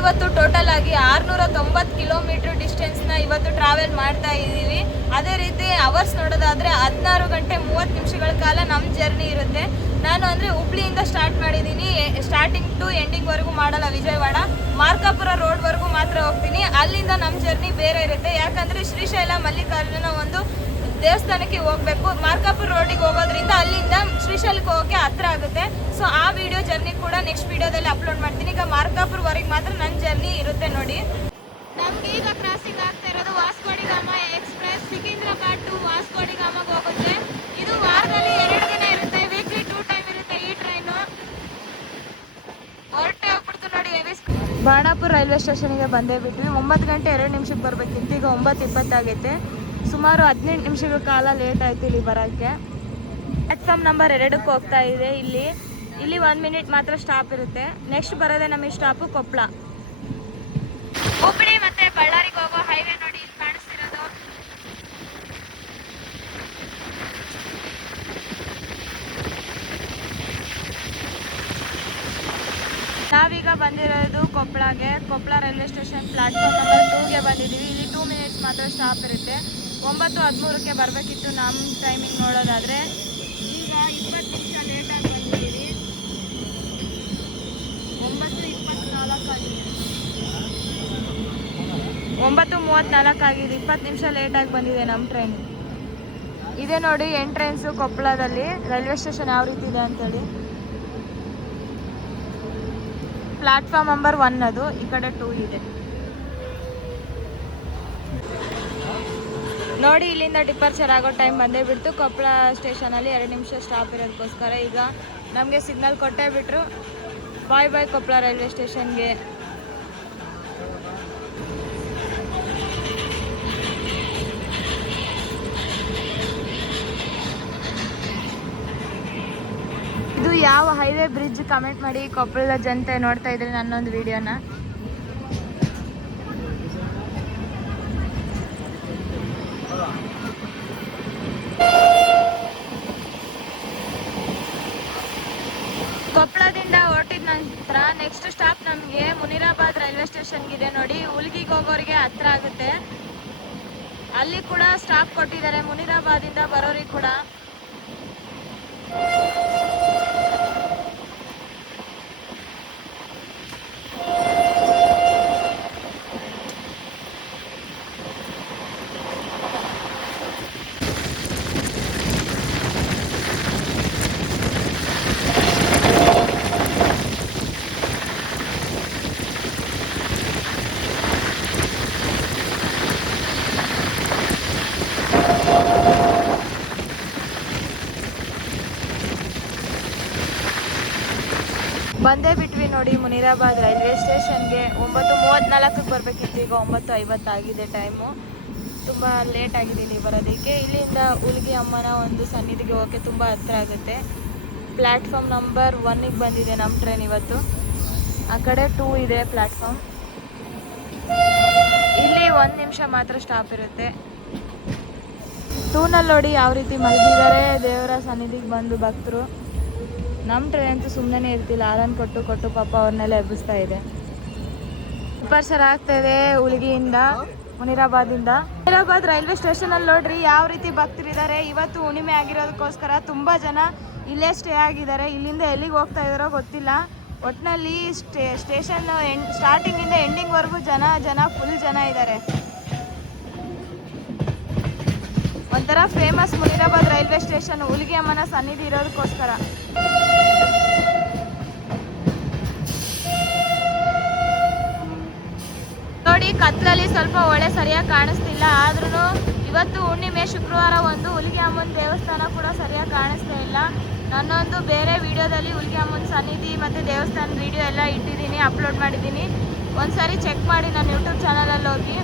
ಇವತ್ತು ಟೋಟಲ್ ಆಗಿ 690 ಕಿಲೋಮೀಟರ್ ಡಿಸ್ಟೆನ್ಸ್ನ ಇವತ್ತು ಟ್ರಾವೆಲ್ ಮಾಡ್ತಾ ಇದ್ದೀವಿ. ಅದೇ ರೀತಿ ಅವರ್ಸ್ ನೋಡೋದಾದರೆ 16 ಗಂಟೆ 30 ನಿಮಿಷಗಳ ಕಾಲ ನಮ್ಮ ಜರ್ನಿ ಇರುತ್ತೆ. ನಾನು ಅಂದರೆ ಹುಬ್ಳಿಯಿಂದ ಸ್ಟಾರ್ಟ್ ಮಾಡಿದ್ದೀನಿ, ಸ್ಟಾರ್ಟಿಂಗ್ ಟು ಎಂಡಿಂಗ್ವರೆಗೂ ಮಾಡಲ್ಲ. ವಿಜಯವಾಡ ಮಾರ್ಕಾಪುರ ರೋಡ್ವರೆಗೂ ಮಾತ್ರ ಹೋಗ್ತೀನಿ. ಅಲ್ಲಿಂದ ನಮ್ಮ ಜರ್ನಿ ಬೇರೆ ಇರುತ್ತೆ, ಯಾಕಂದರೆ ಶ್ರೀಶೈಲ ಮಲ್ಲಿಕಾರ್ಜುನ ಒಂದು ದೇವಸ್ಥಾನಕ್ಕೆ ಹೋಗಬೇಕು. ಮಾರ್ಕಾಪುರ ರೋಡಿಗೆ ಹೋಗೋದ್ರಿಂದ ಅಲ್ಲಿಂದ ಶ್ರೀಶೈಲಕ್ಕೆ ಹೋಗೋಕ್ಕೆ ಹತ್ರ ಆಗುತ್ತೆ. ಸೊ ಆ ವಿಡಿಯೋ ಜರ್ನಿ ಕೂಡ ನೆಕ್ಸ್ಟ್ ವಿಡಿಯೋದಲ್ಲಿ ಅಪ್ಲೋಡ್ ಮಾಡ್ತೀನಿ. ಈಗ ಮಾರ್ಕಾಪುರವರೆಗೆ ಮಾತ್ರ ನನ್ನ ಜರ್ನಿ ಇರುತ್ತೆ ನೋಡಿ. ನಮಗೆ ಈಗ ಕ್ರಾಸಿಂಗ್ ಆಗ್ತಾ ಇರೋದು ವಾಸ್ಕೋಡಿಗಾಮ ಎಕ್ಸ್ಪ್ರೆಸ್. ಸಿಕಿಂದ್ರಾಬಾದ್ ಟು ವಾಸ್ಕೋಡಿಗಾಮಗೆ ಹೋಗುತ್ತೆ. ಇದು ವಾರದಲ್ಲಿ 2 ದಿನ ಇರುತ್ತೆ, ವೀಕ್ಲಿ 2 ಟೈಮ್ ಇರುತ್ತೆ ಈ ಟ್ರೈನು. ಹೊರಟೆ ಹೋಗ್ಬಿಡ್ತು ನೋಡಿ. ಬಾಣಾಪುರ ರೈಲ್ವೆ ಸ್ಟೇಷನ್ಗೆ ಬಂದೇ ಬಿಟ್ವಿ. 9 ಗಂಟೆ 2 ನಿಮಿಷಕ್ಕೆ ಬರಬೇಕಿತ್ತು, ಈಗ 9:20 ಆಗೈತೆ. ಸುಮಾರು 15 ನಿಮಿಷಗಳ ಕಾಲ ಲೇಟ್ ಆಯಿತು ಇಲ್ಲಿ ಬರೋಕ್ಕೆ. ಪ್ಲಾಟ್ಫಾರ್ಮ್ ನಂಬರ್ 2ಕ್ಕೆ ಹೋಗ್ತಾ ಇದೆ. ಇಲ್ಲಿ 1 ಮಿನಿಟ್ ಮಾತ್ರ ಸ್ಟಾಪ್ ಇರುತ್ತೆ. ನೆಕ್ಸ್ಟ್ ಬರೋದೇ ನಮಗೆ ಸ್ಟಾಪು ಕೊಪ್ಪಳ. ಹುಬ್ಳಿ ಮತ್ತು ಬಳ್ಳಾರಿಗೆ ಹೋಗೋ ಹೈವೇ ನೋಡಿ ಇಲ್ಲಿ ಕಾಣಿಸ್ತಿರೋದು. ನಾವೀಗ ಬಂದಿರೋದು ಕೊಪ್ಪಳಗೆ. Koppal railway station platform number 2ಗೆ ಬಂದಿದ್ದೀವಿ. ಇಲ್ಲಿ 2 ಮಿನಿಟ್ಸ್ ಮಾತ್ರ ಸ್ಟಾಪ್ ಇರುತ್ತೆ. 9:13ಕ್ಕೆ ಬರಬೇಕಿತ್ತು ನಮ್ಮ ಟೈಮಿಂಗ್ ನೋಡೋದಾದರೆ. ಈಗ 20 ನಿಮಿಷ ಲೇಟಾಗಿ ಬಂದಿದ್ದೀವಿ. 9:34 ಆಗಿದೆ, 20 ನಿಮಿಷ ಲೇಟಾಗಿ ಬಂದಿದೆ ನಮ್ಮ ಟ್ರೈನ್. ಇದೆ ನೋಡಿ ಎಂಟ್ರೆನ್ಸು ಕೊಪ್ಪಳದಲ್ಲಿ ರೈಲ್ವೆ ಸ್ಟೇಷನ್ ಯಾವ ರೀತಿ ಇದೆ ಅಂತೇಳಿ. ಪ್ಲಾಟ್ಫಾರ್ಮ್ ನಂಬರ್ 1 ಅದು, ಈ ಕಡೆ 2 ಇದೆ ನೋಡಿ. ಇಲ್ಲಿಂದ ಡಿಪಾರ್ಚರ್ ಆಗೋ ಟೈಮ್ ಬಂದೇ ಬಿಡ್ತು. ಕೊಪ್ಪಳ ಸ್ಟೇಷನಲ್ಲಿ 2 ನಿಮಿಷ ಸ್ಟಾಪ್ ಇರೋದಕ್ಕೋಸ್ಕರ ಈಗ ನಮಗೆ ಸಿಗ್ನಲ್ ಕೊಟ್ಟೇ ಬಿಟ್ರು. ಬಾಯ್ ಬಾಯ್ ಕೊಪ್ಪಳ ರೈಲ್ವೆ ಸ್ಟೇಷನ್ಗೆ. ಇದು ಯಾವ ಹೈವೇ ಬ್ರಿಡ್ಜ್ ಕಮೆಂಟ್ ಮಾಡಿ. ಕೊಪ್ಪಳದ ಜನತೆ ನೋಡ್ತಾ ಇದ್ರೆ ನನ್ನೊಂದು ವಿಡಿಯೋನ. ಕೊಪ್ಪಳದಿಂದ ಹೊರಟಿದ ನಂತರ ನೆಕ್ಸ್ಟ್ ಸ್ಟಾಪ್ ನಮಗೆ ಮುನಿರಾಬಾದ್ ರೈಲ್ವೆ ಸ್ಟೇಷನ್ಗಿದೆ ನೋಡಿ. ಉಲ್ಗಿಗೆ ಹೋಗೋರಿಗೆ ಹತ್ರ ಆಗುತ್ತೆ. ಅಲ್ಲಿ ಕೂಡ ಸ್ಟಾಪ್ ಕೊಟ್ಟಿದ್ದಾರೆ ಮುನಿರಾಬಾದಿಂದ ಬರೋರಿಗೆ ಕೂಡ. ಬಂದೇ ಬಿಟ್ವಿ ನೋಡಿ ಮುನಿರಾಬಾದ್ ರೈಲ್ವೆ ಸ್ಟೇಷನ್ಗೆ. 9:34 ಬರಬೇಕಿತ್ತು, ಈಗ 9:50 ಆಗಿದೆ ಟೈಮು. ತುಂಬ ಲೇಟ್ ಆಗಿದೆ ಇಲ್ಲಿ ಬರೋದಕ್ಕೆ. ಇಲ್ಲಿಂದ ಉಲ್ಗಿ ಅಮ್ಮನ ಒಂದು ಸನ್ನಿಧಿಗೆ ಹೋಗೋಕ್ಕೆ ತುಂಬ ಹತ್ರ ಆಗುತ್ತೆ. ಪ್ಲ್ಯಾಟ್ಫಾರ್ಮ್ ನಂಬರ್ 1ಗೆ ಬಂದಿದೆ ನಮ್ಮ ಟ್ರೈನ್ ಇವತ್ತು. ಆ ಕಡೆ 2 ಇದೆ ಪ್ಲ್ಯಾಟ್ಫಾರ್ಮ್. ಇಲ್ಲಿ 1 ನಿಮಿಷ ಮಾತ್ರ ಸ್ಟಾಪ್ ಇರುತ್ತೆ. 2ನಲ್ಲಿ ನೋಡಿ ಯಾವ ರೀತಿ ಮಲಗಿದ್ದಾರೆ ದೇವರ ಸನ್ನಿಧಿಗೆ ಬಂದು ಭಕ್ತರು. ನಮ್ಮ ಟ್ರೈನ್ ಅಂತೂ ಸುಮ್ಮನೆ ಇರ್ತಿಲ್ಲ, ಹಾಲನ್ನು ಕೊಟ್ಟು ಪಾಪ ಅವ್ರನ್ನೆಲ್ಲ ಎಬ್ಬಿಸ್ತಾ ಇದೆ. ಡಿಪಾರ್ಚರ್ ಆಗ್ತಾ ಇದೆ ಉಲ್ಗಿಯಿಂದ ಮುನಿರಾಬಾದಿಂದ. ಮುನಿರಾಬಾದ್ ರೈಲ್ವೆ ಸ್ಟೇಷನಲ್ಲಿ ನೋಡ್ರಿ ಯಾವ ರೀತಿ ಭಕ್ತರಿದ್ದಾರೆ. ಇವತ್ತು ಹುಣ್ಣಿಮೆ ಆಗಿರೋದಕ್ಕೋಸ್ಕರ ತುಂಬ ಜನ ಇಲ್ಲೇ ಸ್ಟೇ ಆಗಿದ್ದಾರೆ. ಇಲ್ಲಿಂದ ಎಲ್ಲಿಗೆ ಹೋಗ್ತಾ ಇದ್ದಾರೋ ಗೊತ್ತಿಲ್ಲ. ಒಟ್ಟಿನಲ್ಲಿ ಸ್ಟೇಷನ್ ಸ್ಟಾರ್ಟಿಂಗಿಂದ ಎಂಡಿಂಗ್ವರೆಗೂ ಜನ ಫುಲ್ ಜನ ಇದ್ದಾರೆ. ಒಂಥರ ಫೇಮಸ್ ಮುನಿರಾಬಾದ್ ರೈಲ್ವೆ ಸ್ಟೇಷನ್ ಉಲ್ಗಿ ಅಮ್ಮನ ಸನ್ನಿಧಿ ಇರೋದಕ್ಕೋಸ್ಕರ. ನೋಡಿ ಕತ್ಲಲ್ಲಿ ಸ್ವಲ್ಪ ಒಳ್ಳೆ ಸರಿಯಾಗಿ ಕಾಣಿಸ್ತಿಲ್ಲ. ಆದ್ರೂ ಇವತ್ತು ಹುಣ್ಣಿಮೆ, ಶುಕ್ರವಾರ ಒಂದು ಉಲ್ಗಿ ಅಮ್ಮನ ದೇವಸ್ಥಾನ ಕೂಡ ಸರಿಯಾಗಿ ಕಾಣಿಸ್ತಾ ಇಲ್ಲ. ನಾನೊಂದು ಬೇರೆ ವಿಡಿಯೋದಲ್ಲಿ ಉಲ್ಗಿ ಅಮ್ಮನ ಸನ್ನಿಧಿ ಮತ್ತು ದೇವಸ್ಥಾನದ ವಿಡಿಯೋ ಎಲ್ಲ ಇಟ್ಟಿದ್ದೀನಿ, ಅಪ್ಲೋಡ್ ಮಾಡಿದ್ದೀನಿ. ಒಂದ್ಸರಿ ಚೆಕ್ ಮಾಡಿ ನನ್ನ ಯೂಟ್ಯೂಬ್ ಚಾನಲಲ್ಲಿ ಹೋಗಿ.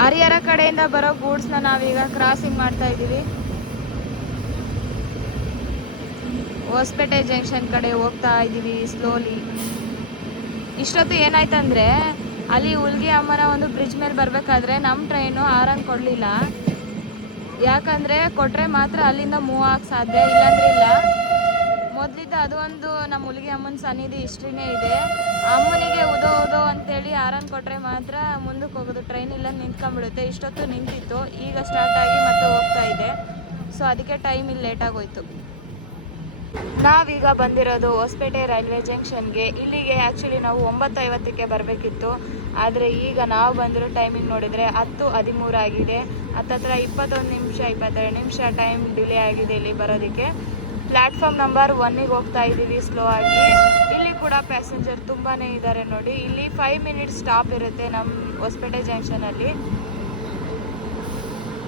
ಹರಿಹರ ಕಡೆಯಿಂದ ಬರೋ ಗೂಡ್ಸ್ನ ನಾವೀಗ ಕ್ರಾಸಿಂಗ್ ಮಾಡ್ತಾ ಇದ್ದೀವಿ. ಹೊಸಪೇಟೆ ಜಂಕ್ಷನ್ ಕಡೆ ಹೋಗ್ತಾ ಇದ್ದೀವಿ ಸ್ಲೋಲಿ. ಇಷ್ಟೊತ್ತು ಏನಾಯ್ತಂದರೆ ಅಲ್ಲಿ ಉಲ್ಗಿ ಅಮ್ಮನ ಒಂದು ಬ್ರಿಡ್ಜ್ ಮೇಲೆ ಬರಬೇಕಾದ್ರೆ ನಮ್ಮ ಟ್ರೈನು ಹಾರನ್ ಕೊಡಲಿಲ್ಲ. ಯಾಕಂದರೆ ಕೊಟ್ಟರೆ ಮಾತ್ರ ಅಲ್ಲಿಂದ ಮೂವ್ ಆಗಕ್ಕೆ ಸಾಧ್ಯ, ಇಲ್ಲಾಂದ್ರೆ ಇಲ್ಲ. ಮೊದಲಿದ್ದ ಅದು ಒಂದು ನಮ್ಮ ಉಲ್ಗಿ ಅಮ್ಮನ ಸನ್ನಿಧಿ ಹಿಸ್ಟ್ರಿನೇ ಇದೆ. ಅಮ್ಮನಿಗೆ ಉದೋ ಅಂತೇಳಿ ಹಾರನ್ ಕೊಟ್ಟರೆ ಮಾತ್ರ ಮುಂದಕ್ಕೆ ಹೋಗೋದು. ಟ್ರೈನ್ ಇಲ್ಲ ನಿಂತ್ಕೊಂಡ್ಬಿಡುತ್ತೆ. ಇಷ್ಟೊತ್ತು ನಿಂತಿತ್ತು, ಈಗ ಸ್ಟಾರ್ಟ್ ಆಗಿ ಮತ್ತೆ ಹೋಗ್ತಾ ಇದೆ. ಸೊ ಅದಕ್ಕೆ ಟೈಮ್ ಇಲ್ಲಿ ಲೇಟಾಗೋಯ್ತು. ನಾವೀಗ ಬಂದಿರೋದು ಹೊಸಪೇಟೆ ರೈಲ್ವೆ ಜಂಕ್ಷನ್ಗೆ. ಇಲ್ಲಿಗೆ ಆ್ಯಕ್ಚುಲಿ ನಾವು 9:50ಕ್ಕೆ ಬರಬೇಕಿತ್ತು. ಆದರೆ ಈಗ ನಾವು ಬಂದಿರೋ ಟೈಮಿಂಗ್ ನೋಡಿದರೆ 10:13 ಆಗಿದೆ. ಹತ್ತತ್ರ 21 ನಿಮಿಷ 22 ನಿಮಿಷ ಟೈಮ್ ಡಿಲೇ ಆಗಿದೆ ಇಲ್ಲಿ ಬರೋದಕ್ಕೆ. ಪ್ಲ್ಯಾಟ್ಫಾರ್ಮ್ ನಂಬರ್ 1ಗೆ ಹೋಗ್ತಾ ಇದ್ದೀವಿ ಸ್ಲೋ ಆಗಿ. ಇಲ್ಲಿ ಕೂಡ ಪ್ಯಾಸೆಂಜರ್ ತುಂಬಾ ಇದ್ದಾರೆ ನೋಡಿ. ಇಲ್ಲಿ 5 ಮಿನಿಟ್ಸ್ ಸ್ಟಾಪ್ ಇರುತ್ತೆ ನಮ್ಮ ಹೊಸಪೇಟೆ ಜಂಕ್ಷನಲ್ಲಿ.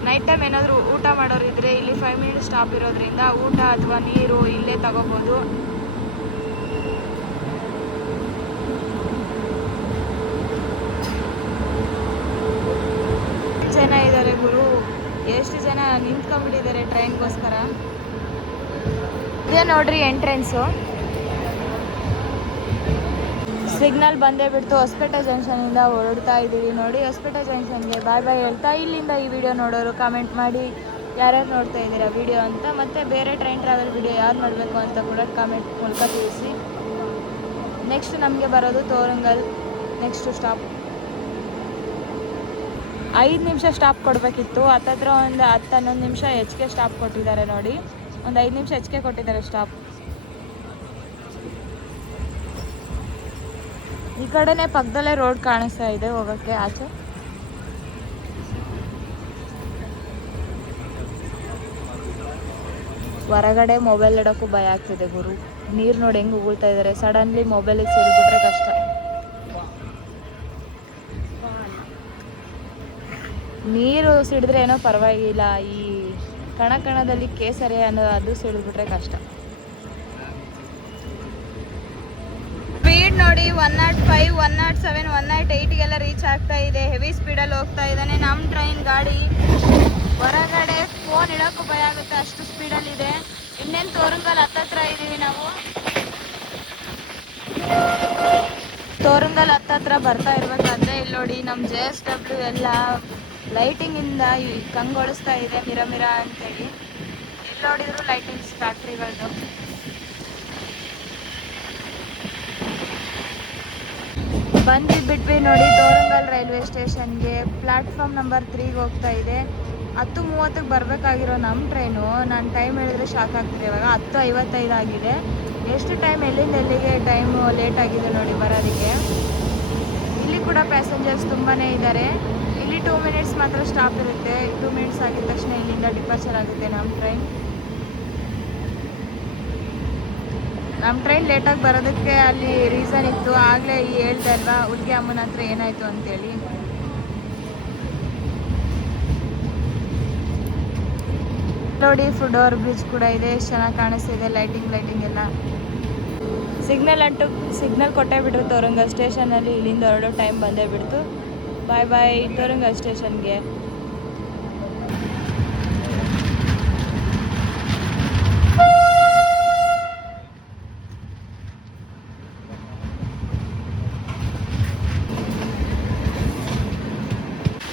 ನೈಟ್ ಟೈಮ್ ಏನಾದರೂ ಊಟ ಮಾಡೋರಿದ್ರೆ ಇಲ್ಲಿ 5 ಮಿನಿಟ್ಸ್ ಸ್ಟಾಪ್ ಇರೋದ್ರಿಂದ ಊಟ ಅಥವಾ ನೀರು ಇಲ್ಲೇ ತಗೋಬೋದು. ಜನ ಇದ್ದಾರೆ ಗುರು, ಎಷ್ಟು ಜನ ನಿಂತ್ಕೊಂಡ್ಬಿಟ್ಟಿದ್ದಾರೆ ಟ್ರೈನ್ಗೋಸ್ಕರ. ಇದೇ ನೋಡ್ರಿ ಎಂಟ್ರೆನ್ಸು. ಸಿಗ್ನಲ್ ಬಂದೇ ಬಿಡ್ತು. ಹೊಸಪೇಟೆ ಜಂಕ್ಷನಿಂದ ಹೊರಡ್ತಾ ಇದ್ದೀವಿ ನೋಡಿ. ಹೊಸಪೇಟೆ ಜಂಕ್ಷನ್ಗೆ ಬಾಯ್ ಬಾಯ್ ಹೇಳ್ತಾ ಇಲ್ಲಿಂದ ಈ ವಿಡಿಯೋ ನೋಡೋರು ಕಾಮೆಂಟ್ ಮಾಡಿ ಯಾರ್ಯಾರು ನೋಡ್ತಾ ಇದ್ದೀರಾ ವಿಡಿಯೋ ಅಂತ. ಮತ್ತು ಬೇರೆ ಟ್ರೈನ್ ಟ್ರಾವೆಲ್ ವಿಡಿಯೋ ಯಾರು ನೋಡಬೇಕು ಅಂತ ಕೂಡ ಕಾಮೆಂಟ್ ಮೂಲಕ ತಿಳಿಸಿ. ನೆಕ್ಸ್ಟ್ ನಮಗೆ ಬರೋದು ತೋರಂಗಲ್ ನೆಕ್ಸ್ಟ್ ಸ್ಟಾಪ್. 5 ನಿಮಿಷ ಸ್ಟಾಪ್ ಕೊಡಬೇಕಿತ್ತು. ಹತ್ತತ್ರ ಒಂದು 10-11 ನಿಮಿಷ ಹೆಚ್ಚಿಗೆ ಸ್ಟಾಪ್ ಕೊಟ್ಟಿದ್ದಾರೆ ನೋಡಿ. ಒಂದು 5 ನಿಮಿಷ ಹೆಚ್ಚಿಗೆ ಕೊಟ್ಟಿದ್ದಾರೆ ಸ್ಟಾಪ್. ಈ ಕಡೆನೇ ಪಕ್ಕದಲ್ಲೇ ರೋಡ್ ಕಾಣಿಸ್ತಾ ಇದೆ ಹೋಗೋಕ್ಕೆ ಆಚೆ. ಹೊರಗಡೆ ಮೊಬೈಲ್ ಇಡೋಕ್ಕೂ ಭಯ ಆಗ್ತಿದೆ ಗುರು. ನೀರು ನೋಡಿ ಹೆಂಗೆ ಉಗುಳ್ತಾ ಇದ್ದಾರೆ. ಸಡನ್ಲಿ ಮೊಬೈಲಿಗೆ ಸಿಡಿಬಿಟ್ರೆ ಕಷ್ಟ. ನೀರು ಸಿಡಿದ್ರೆ ಏನೋ ಪರವಾಗಿಲ್ಲ, ಈ ಕಣದಲ್ಲಿ ಕೇಸರಿ ಅನ್ನೋ ಅದು ಸಿಡಿದ್ಬಿಟ್ರೆ ಕಷ್ಟ. ಸ್ಪೀಡ್ ನೋಡಿ 105, 107, 108ಗೆಲ್ಲ ರೀಚ್ ಆಗ್ತಾ ಇದೆ. ಹೆವಿ ಸ್ಪೀಡಲ್ಲಿ ಹೋಗ್ತಾ ಇದ್ದಾನೆ ನಮ್ಮ ಟ್ರೈನ್ ಗಾಡಿ. ಹೊರಗಡೆ ಫೋನ್ ಇಡೋಕ್ಕೂ ಭಯ ಆಗುತ್ತೆ, ಅಷ್ಟು ಸ್ಪೀಡಲ್ಲಿದೆ. ಇನ್ನೇನು ತೋರಂಗಲ್ ಹತ್ತತ್ರ ಇದ್ದೀವಿ ನಾವು. ತೋರಂಗಲ್ ಹತ್ತತ್ರ ಬರ್ತಾ ಇರ್ಬೇಕಾದ್ರೆ ಇಲ್ಲಿ ನೋಡಿ ನಮ್ಮ JSW ಎಲ್ಲ ಲೈಟಿಂಗಿಂದ ಕಂಗೊಳಿಸ್ತಾ ಇದೆ, ಮಿರ ಅಂತೇಳಿ. ಎಲ್ಲಿ ನೋಡಿದ್ರು ಲೈಟಿಂಗ್ಸ್ ಫ್ಯಾಕ್ಟ್ರಿಗಳದ್ದು. ಬಂದಿದ್ಬಿಟ್ವಿ ನೋಡಿ ತೋರಂಗಲ್ ರೈಲ್ವೆ ಸ್ಟೇಷನ್ಗೆ. ಪ್ಲಾಟ್ಫಾರ್ಮ್ ನಂಬರ್ 3ಗೆ ಹೋಗ್ತಾ ಇದೆ. 10:30ಕ್ಕೆ ಬರಬೇಕಾಗಿರೋ ನಮ್ಮ ಟ್ರೈನು ನಾನು ಟೈಮ್ ಹೇಳಿದ್ರೆ ಶಾಕ್ ಆಗ್ತಿದೆ. ಇವಾಗ 10:55 ಆಗಿದೆ. ಎಷ್ಟು ಟೈಮ್ ಎಲ್ಲಿಂದ ಎಲ್ಲಿಗೆ ಟೈಮು ಲೇಟ್ ಆಗಿದೆ ನೋಡಿ ಬರೋದಕ್ಕೆ. ಇಲ್ಲಿ ಕೂಡ ಪ್ಯಾಸೆಂಜರ್ಸ್ ತುಂಬಾ ಇದ್ದಾರೆ. ಇಲ್ಲಿ 2 ಮಿನಿಟ್ಸ್ ಮಾತ್ರ ಸ್ಟಾಪ್ ಇರುತ್ತೆ. 2 ಮಿನಿಟ್ಸ್ ಆಗಿದ ತಕ್ಷಣ ಇಲ್ಲಿಂದ ಡಿಪಾರ್ಚರ್ ಆಗುತ್ತೆ ನಮ್ಮ ಟ್ರೈನ್. ನಮ್ಮ ಟ್ರೈನ್ ಲೇಟಾಗಿ ಬರೋದಕ್ಕೆ ಅಲ್ಲಿ ರೀಸನ್ ಇತ್ತು. ಆಗಲೇ ಹೇಳ್ದೆ ಅಲ್ವಾ ಹುಡುಗಿ ಅಮ್ಮನ ಹತ್ರ ಏನಾಯಿತು ಅಂತೇಳಿ. ನೋಡಿ ಫುಡ್ ಓವರ್ ಬ್ರಿಡ್ಜ್ ಕೂಡ ಇದೆ. ಎಷ್ಟು ಚೆನ್ನಾಗಿ ಕಾಣಿಸ್ತಿದೆ ಲೈಟಿಂಗ್ ಎಲ್ಲ. ಸಿಗ್ನಲ್ ಕೊಟ್ಟೇ ಬಿಟ್ರು ತೋರಂಗಲ್ ಸ್ಟೇಷನಲ್ಲಿ. ಇಲ್ಲಿಂದ ಹೊರಡೋ ಟೈಮ್ ಬಂದೇ ಬಿಡ್ತು. ಬಾಯ್ ತೋರಂಗಲ್ ಸ್ಟೇಷನ್ಗೆ.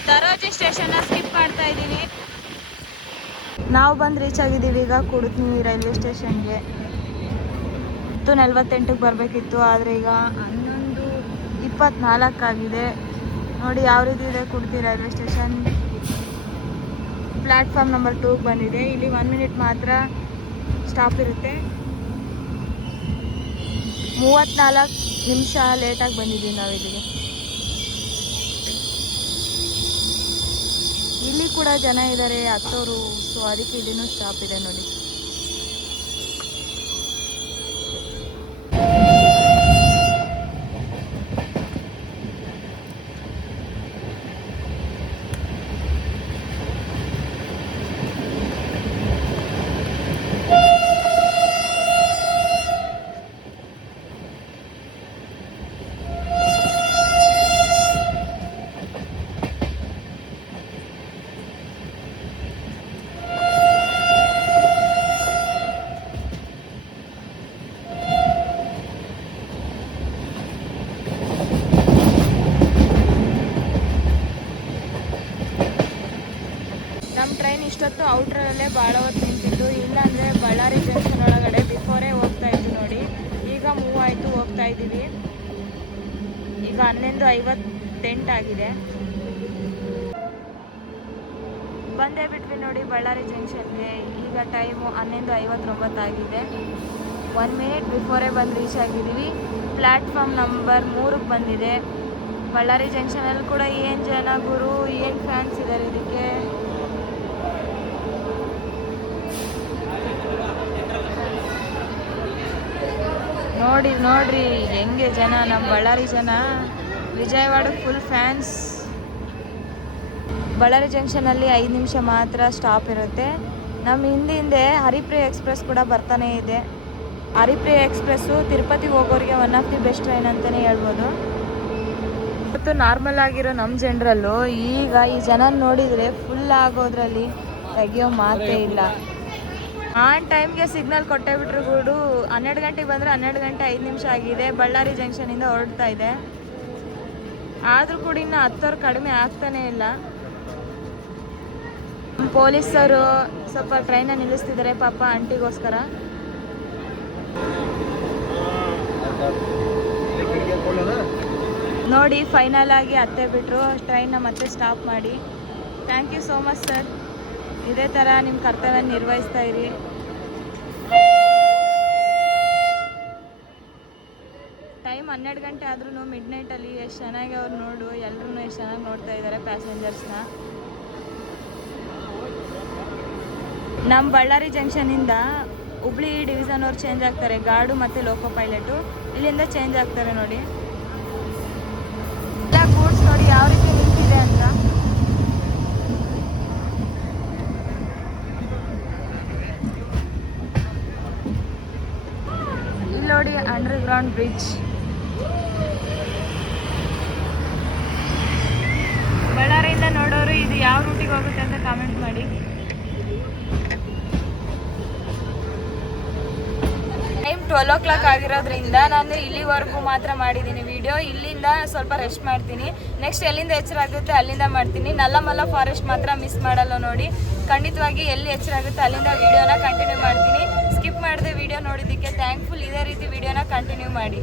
ತರೋಜಿ ಸ್ಟೇಷನ್ನ ಸ್ಕಿಪ್ ಮಾಡ್ತಾ ಇದ್ದೀವಿ. ನಾವು ಬಂದು ರೀಚ್ ಆಗಿದ್ದೀವಿ ಈಗ ಕುಡ್ತೀನಿ ರೈಲ್ವೆ ಸ್ಟೇಷನ್ಗೆ. 10:48ಕ್ಕೆ ಬರಬೇಕಿತ್ತು, ಆದರೆ ಈಗ 11:24 ಆಗಿದೆ. ನೋಡಿ ಯಾವ ರೀತಿ ಇದೆ ಕುಡ್ತಿ ರೈಲ್ವೆ ಸ್ಟೇಷನ್. ಪ್ಲ್ಯಾಟ್ಫಾರ್ಮ್ ನಂಬರ್ 2ಗೆ ಬಂದಿದೆ. ಇಲ್ಲಿ 1 ಮಿನಿಟ್ ಮಾತ್ರ ಸ್ಟಾಪ್ ಇರುತ್ತೆ. 34 ನಿಮಿಷ ಲೇಟಾಗಿ ಬಂದಿದ್ದೀವಿ ನಾವು ಇಲ್ಲಿಗೆ. ಇಲ್ಲಿ ಕೂಡ ಜನ ಇದ್ದಾರೆ ಹತ್ತೋರು, ಸೊ ಅದಕ್ಕೆ ಇಲ್ಲಿನೂ ಸ್ಟಾಪ್ ಇದೆ ನೋಡಿ. ನಮ್ಮ ಟ್ರೈನ್ ಇಷ್ಟೊತ್ತು ಔಟ್ರಲ್ಲೇ ಭಾಳ ಹೊತ್ತು ನಿಂತಿದ್ದು. ಇಲ್ಲಾಂದರೆ ಬಳ್ಳಾರಿ ಜಂಕ್ಷನ್ ಒಳಗಡೆ ಬಿಫೋರೇ ಹೋಗ್ತಾ ಇದ್ವಿ ನೋಡಿ. ಈಗ ಮೂವ್ ಆಯಿತು, ಹೋಗ್ತಾ ಇದ್ದೀವಿ. ಈಗ 11:58 ಆಗಿದೆ. ಬಂದೇ ಬಿಟ್ವಿ ನೋಡಿ ಬಳ್ಳಾರಿ ಜಂಕ್ಷನ್ಗೆ. ಈಗ ಟೈಮು 11:59 ಆಗಿದೆ. 1 ಮಿನಿಟ್ ಬಿಫೋರೇ ಬಂದು ರೀಚ್ ಆಗಿದ್ದೀವಿ. ಪ್ಲ್ಯಾಟ್ಫಾರ್ಮ್ ನಂಬರ್ 3ಗೆ ಬಂದಿದೆ. ಬಳ್ಳಾರಿ ಜಂಕ್ಷನಲ್ಲಿ ಕೂಡ ಏನು ಜನ ಗುರು, ಏನು ಫ್ಯಾನ್ಸ್ ಇದ್ದಾರೆ ಇದಕ್ಕೆ. ನೋಡ್ರಿ ಹೆಂಗೆ ಜನ, ನಮ್ಮ ಬಳ್ಳಾರಿ ಜನ ವಿಜಯವಾಡ ಫುಲ್ ಫ್ಯಾನ್ಸ್. ಬಳ್ಳಾರಿ ಜಂಕ್ಷನಲ್ಲಿ 5 ನಿಮಿಷ ಮಾತ್ರ ಸ್ಟಾಪ್ ಇರುತ್ತೆ. ನಮ್ಮ ಹಿಂದೆ ಹರಿಪ್ರಿಯ ಎಕ್ಸ್ಪ್ರೆಸ್ ಕೂಡ ಬರ್ತಾನೆ ಇದೆ. ಹರಿಪ್ರಿಯ ಎಕ್ಸ್ಪ್ರೆಸ್ಸು ತಿರುಪತಿಗೆ ಹೋಗೋರಿಗೆ one of the best train ಅಂತಲೇ ಹೇಳ್ಬೋದು. ಇವತ್ತು ನಾರ್ಮಲ್ ಆಗಿರೋ ನಮ್ಮ ಜನರಲ್ಲು ಈಗ ಈ ಜನ ನೋಡಿದರೆ ಫುಲ್ ಆಗೋದ್ರಲ್ಲಿ ತೆಗಿಯೋ ಮಾತೇ ಇಲ್ಲ. ಆನ್ ಟೈಮ್ಗೆ ಸಿಗ್ನಲ್ ಕೊಟ್ಟೇ ಬಿಟ್ರು ಗೂಡು. 12 ಗಂಟೆಗೆ ಬಂದರೆ 12:05 ಆಗಿದೆ. ಬಳ್ಳಾರಿ ಜಂಕ್ಷನಿಂದ ಹೊರಡ್ತಾ ಇದೆ. ಆದರೂ ಕೂಡ ಇನ್ನು 10 ಕಡಿಮೆ ಆಗ್ತಾನೇ ಇಲ್ಲ. ಪೊಲೀಸರು ಸ್ವಲ್ಪ ಟ್ರೈನ ನಿಲ್ಲಿಸ್ತಿದ್ದಾರೆ ಪಾಪ ಆಂಟಿಗೋಸ್ಕರ. ನೋಡಿ ಫೈನಲ್ ಆಗಿ ಹತ್ತೇ ಬಿಟ್ರು ಟ್ರೈನ್ನ ಮತ್ತೆ ಸ್ಟಾಪ್ ಮಾಡಿ. Thank you so much sir. ಇದೇ ಥರ ನಿಮ್ಮ ಕರ್ತವ್ಯ ನಿರ್ವಹಿಸ್ತಾ ಇರಿ. ಟೈಮ್ 12 ಗಂಟೆ ಆದ್ರೂ ಮಿಡ್ ನೈಟಲ್ಲಿ ಎಷ್ಟು ಚೆನ್ನಾಗಿ ಅವ್ರು ನೋಡು ಎಲ್ಲರೂ ಎಷ್ಟು ಚೆನ್ನಾಗಿ ನೋಡ್ತಾ ಇದ್ದಾರೆ ಪ್ಯಾಸೆಂಜರ್ಸ್ನ. ನಮ್ಮ ಬಳ್ಳಾರಿ ಜಂಕ್ಷನಿಂದ ಹುಬ್ಳಿ ಡಿವಿಷನ್ ಅವ್ರು ಚೇಂಜ್ ಆಗ್ತಾರೆ, ಗಾರ್ಡು ಮತ್ತು ಲೋಕೋ ಪೈಲಟು ಇಲ್ಲಿಂದ ಚೇಂಜ್ ಆಗ್ತಾರೆ ನೋಡಿ. ಎಲ್ಲ ಗೂಡ್ಸ್ ನೋಡಿ ಯಾವ ರೀತಿ ನಿಂತಿದೆ ಅಂತ. ಇಲ್ಲಿ ನೋಡಿ ಅಂಡರ್ಗ್ರೌಂಡ್ ಬ್ರಿಡ್ಜ್. ಬಳ್ಳಾರಿಯಿಂದ ನೋಡೋರು ಇದು ಯಾವ ರೂಟಿಗೆ ಹೋಗುತ್ತೆ ಅಂತ ಕಾಮೆಂಟ್ ಮಾಡಿ. ಟೈಮ್ 12 o'clock ಆಗಿರೋದ್ರಿಂದ ನಾನು ಇಲ್ಲಿವರೆಗೂ ಮಾತ್ರ ಮಾಡಿದ್ದೀನಿ ವಿಡಿಯೋ. ಇಲ್ಲಿಂದ ಸ್ವಲ್ಪ ರೆಸ್ಟ್ ಮಾಡ್ತೀನಿ. ನೆಕ್ಸ್ಟ್ ಎಲ್ಲಿಂದ ಎಚ್ಚರ ಆಗುತ್ತೆ ಅಲ್ಲಿಂದ ಮಾಡ್ತೀನಿ. ನಲ್ಲಮಲ್ಲ ಫಾರೆಸ್ಟ್ ಮಾತ್ರ ಮಿಸ್ ಮಾಡಲ್ಲ ನೋಡಿ. ಖಂಡಿತವಾಗಿ ಎಲ್ಲಿ ಎಚ್ಚರ ಆಗುತ್ತೆ ಅಲ್ಲಿಂದ ವಿಡಿಯೋನ ಕಂಟಿನ್ಯೂ ಮಾಡ್ತೀನಿ. ಸ್ಕಿಪ್ ಮಾಡದೆ ವಿಡಿಯೋ ನೋಡಿದ್ದಕ್ಕೆ ಥ್ಯಾಂಕ್ಫುಲ್. ಇದೇ ರೀತಿ ವಿಡಿಯೋನ ಕಂಟಿನ್ಯೂ ಮಾಡಿ.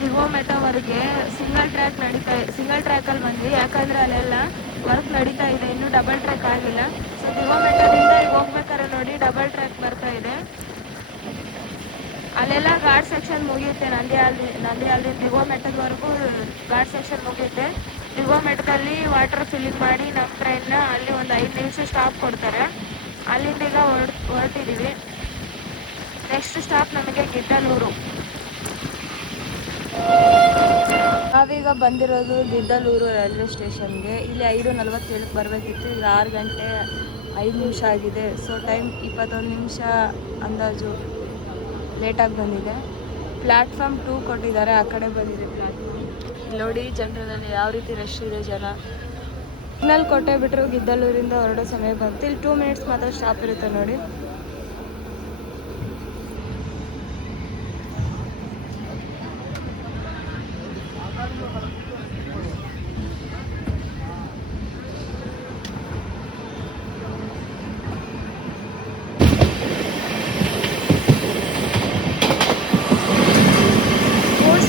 ದಿಗೋ ಮೆಟವರೆಗೆ ಸಿಂಗಲ್ ಟ್ರ್ಯಾಕಲ್ಲಿ ಬಂದ್ವಿ, ಯಾಕಂದರೆ ಅಲ್ಲೆಲ್ಲ ವರ್ಕ್ ನಡೀತಾ ಇದೆ, ಇನ್ನೂ ಡಬಲ್ ಟ್ರ್ಯಾಕ್ ಆಗಿಲ್ಲ. ಸೊ ದಿಗೋ ಮೆಟದಿಂದ ಈಗ ಹೋಗ್ಬೇಕಾದ್ರೆ ನೋಡಿ ಡಬಲ್ ಟ್ರ್ಯಾಕ್ ಬರ್ತಾ ಇದೆ. ಅಲ್ಲೆಲ್ಲ ಘಾಟ್ ಸೆಕ್ಷನ್ ಮುಗಿಯುತ್ತೆ, ನಂದಿ ದಿಗೋ ಮೆಟ್ಟದವರೆಗೂ ಘಾಟ್ ಸೆಕ್ಷನ್ ಮುಗಿಯುತ್ತೆ. ದಿಗೋ ಮೆಟ್ಟದಲ್ಲಿ ವಾಟರ್ ಫಿಲ್ಲಿಂಗ್ ಮಾಡಿ ನಮ್ಮ ಟ್ರೈನ್ನ ಅಲ್ಲಿ ಒಂದು 5 ನಿಮಿಷ ಸ್ಟಾಪ್ ಕೊಡ್ತಾರೆ. ಅಲ್ಲಿಂದ ಈಗ ಹೊರಟಿದ್ದೀವಿ. ನೆಕ್ಸ್ಟ್ ಸ್ಟಾಪ್ ನಮಗೆ ಗಿಡ್ಡಲೂರು. ನಾವೀಗ ಬಂದಿರೋದು ಗಿಡ್ಡಲೂರು ರೈಲ್ವೆ ಸ್ಟೇಷನ್ಗೆ. ಇಲ್ಲಿ 5:47 ಬರಬೇಕಿತ್ತು, ಈಗ 6 ಗಂಟೆ 5 ನಿಮಿಷ ಆಗಿದೆ. ಸೊ ಟೈಮ್ 21 ನಿಮಿಷ ಅಂದಾಜು ಲೇಟಾಗಿ ಬಂದಿದೆ. ಪ್ಲ್ಯಾಟ್ಫಾರ್ಮ್ 2 ಕೊಟ್ಟಿದ್ದಾರೆ, ಆ ಕಡೆ ಬಂದಿದೆ ಪ್ಲ್ಯಾಟ್ಫಾರ್ಮ್. ನೋಡಿ ಜನರಲ್ಲಿ ಯಾವ ರೀತಿ ರಶ್ ಇದೆ ಜನ. ಸಿಗ್ನಲ್ ಕೊಟ್ಟೆ ಬಿಟ್ಟರು ಗಿಡ್ಡಲೂರಿಂದ ಹೊರಡೋ ಸಮಯ ಬಂತು. ಇಲ್ಲಿ 2 ಮಿನಿಟ್ಸ್ ಮಾತ್ರ ಸ್ಟಾಪ್ ಇರುತ್ತೆ ನೋಡಿ.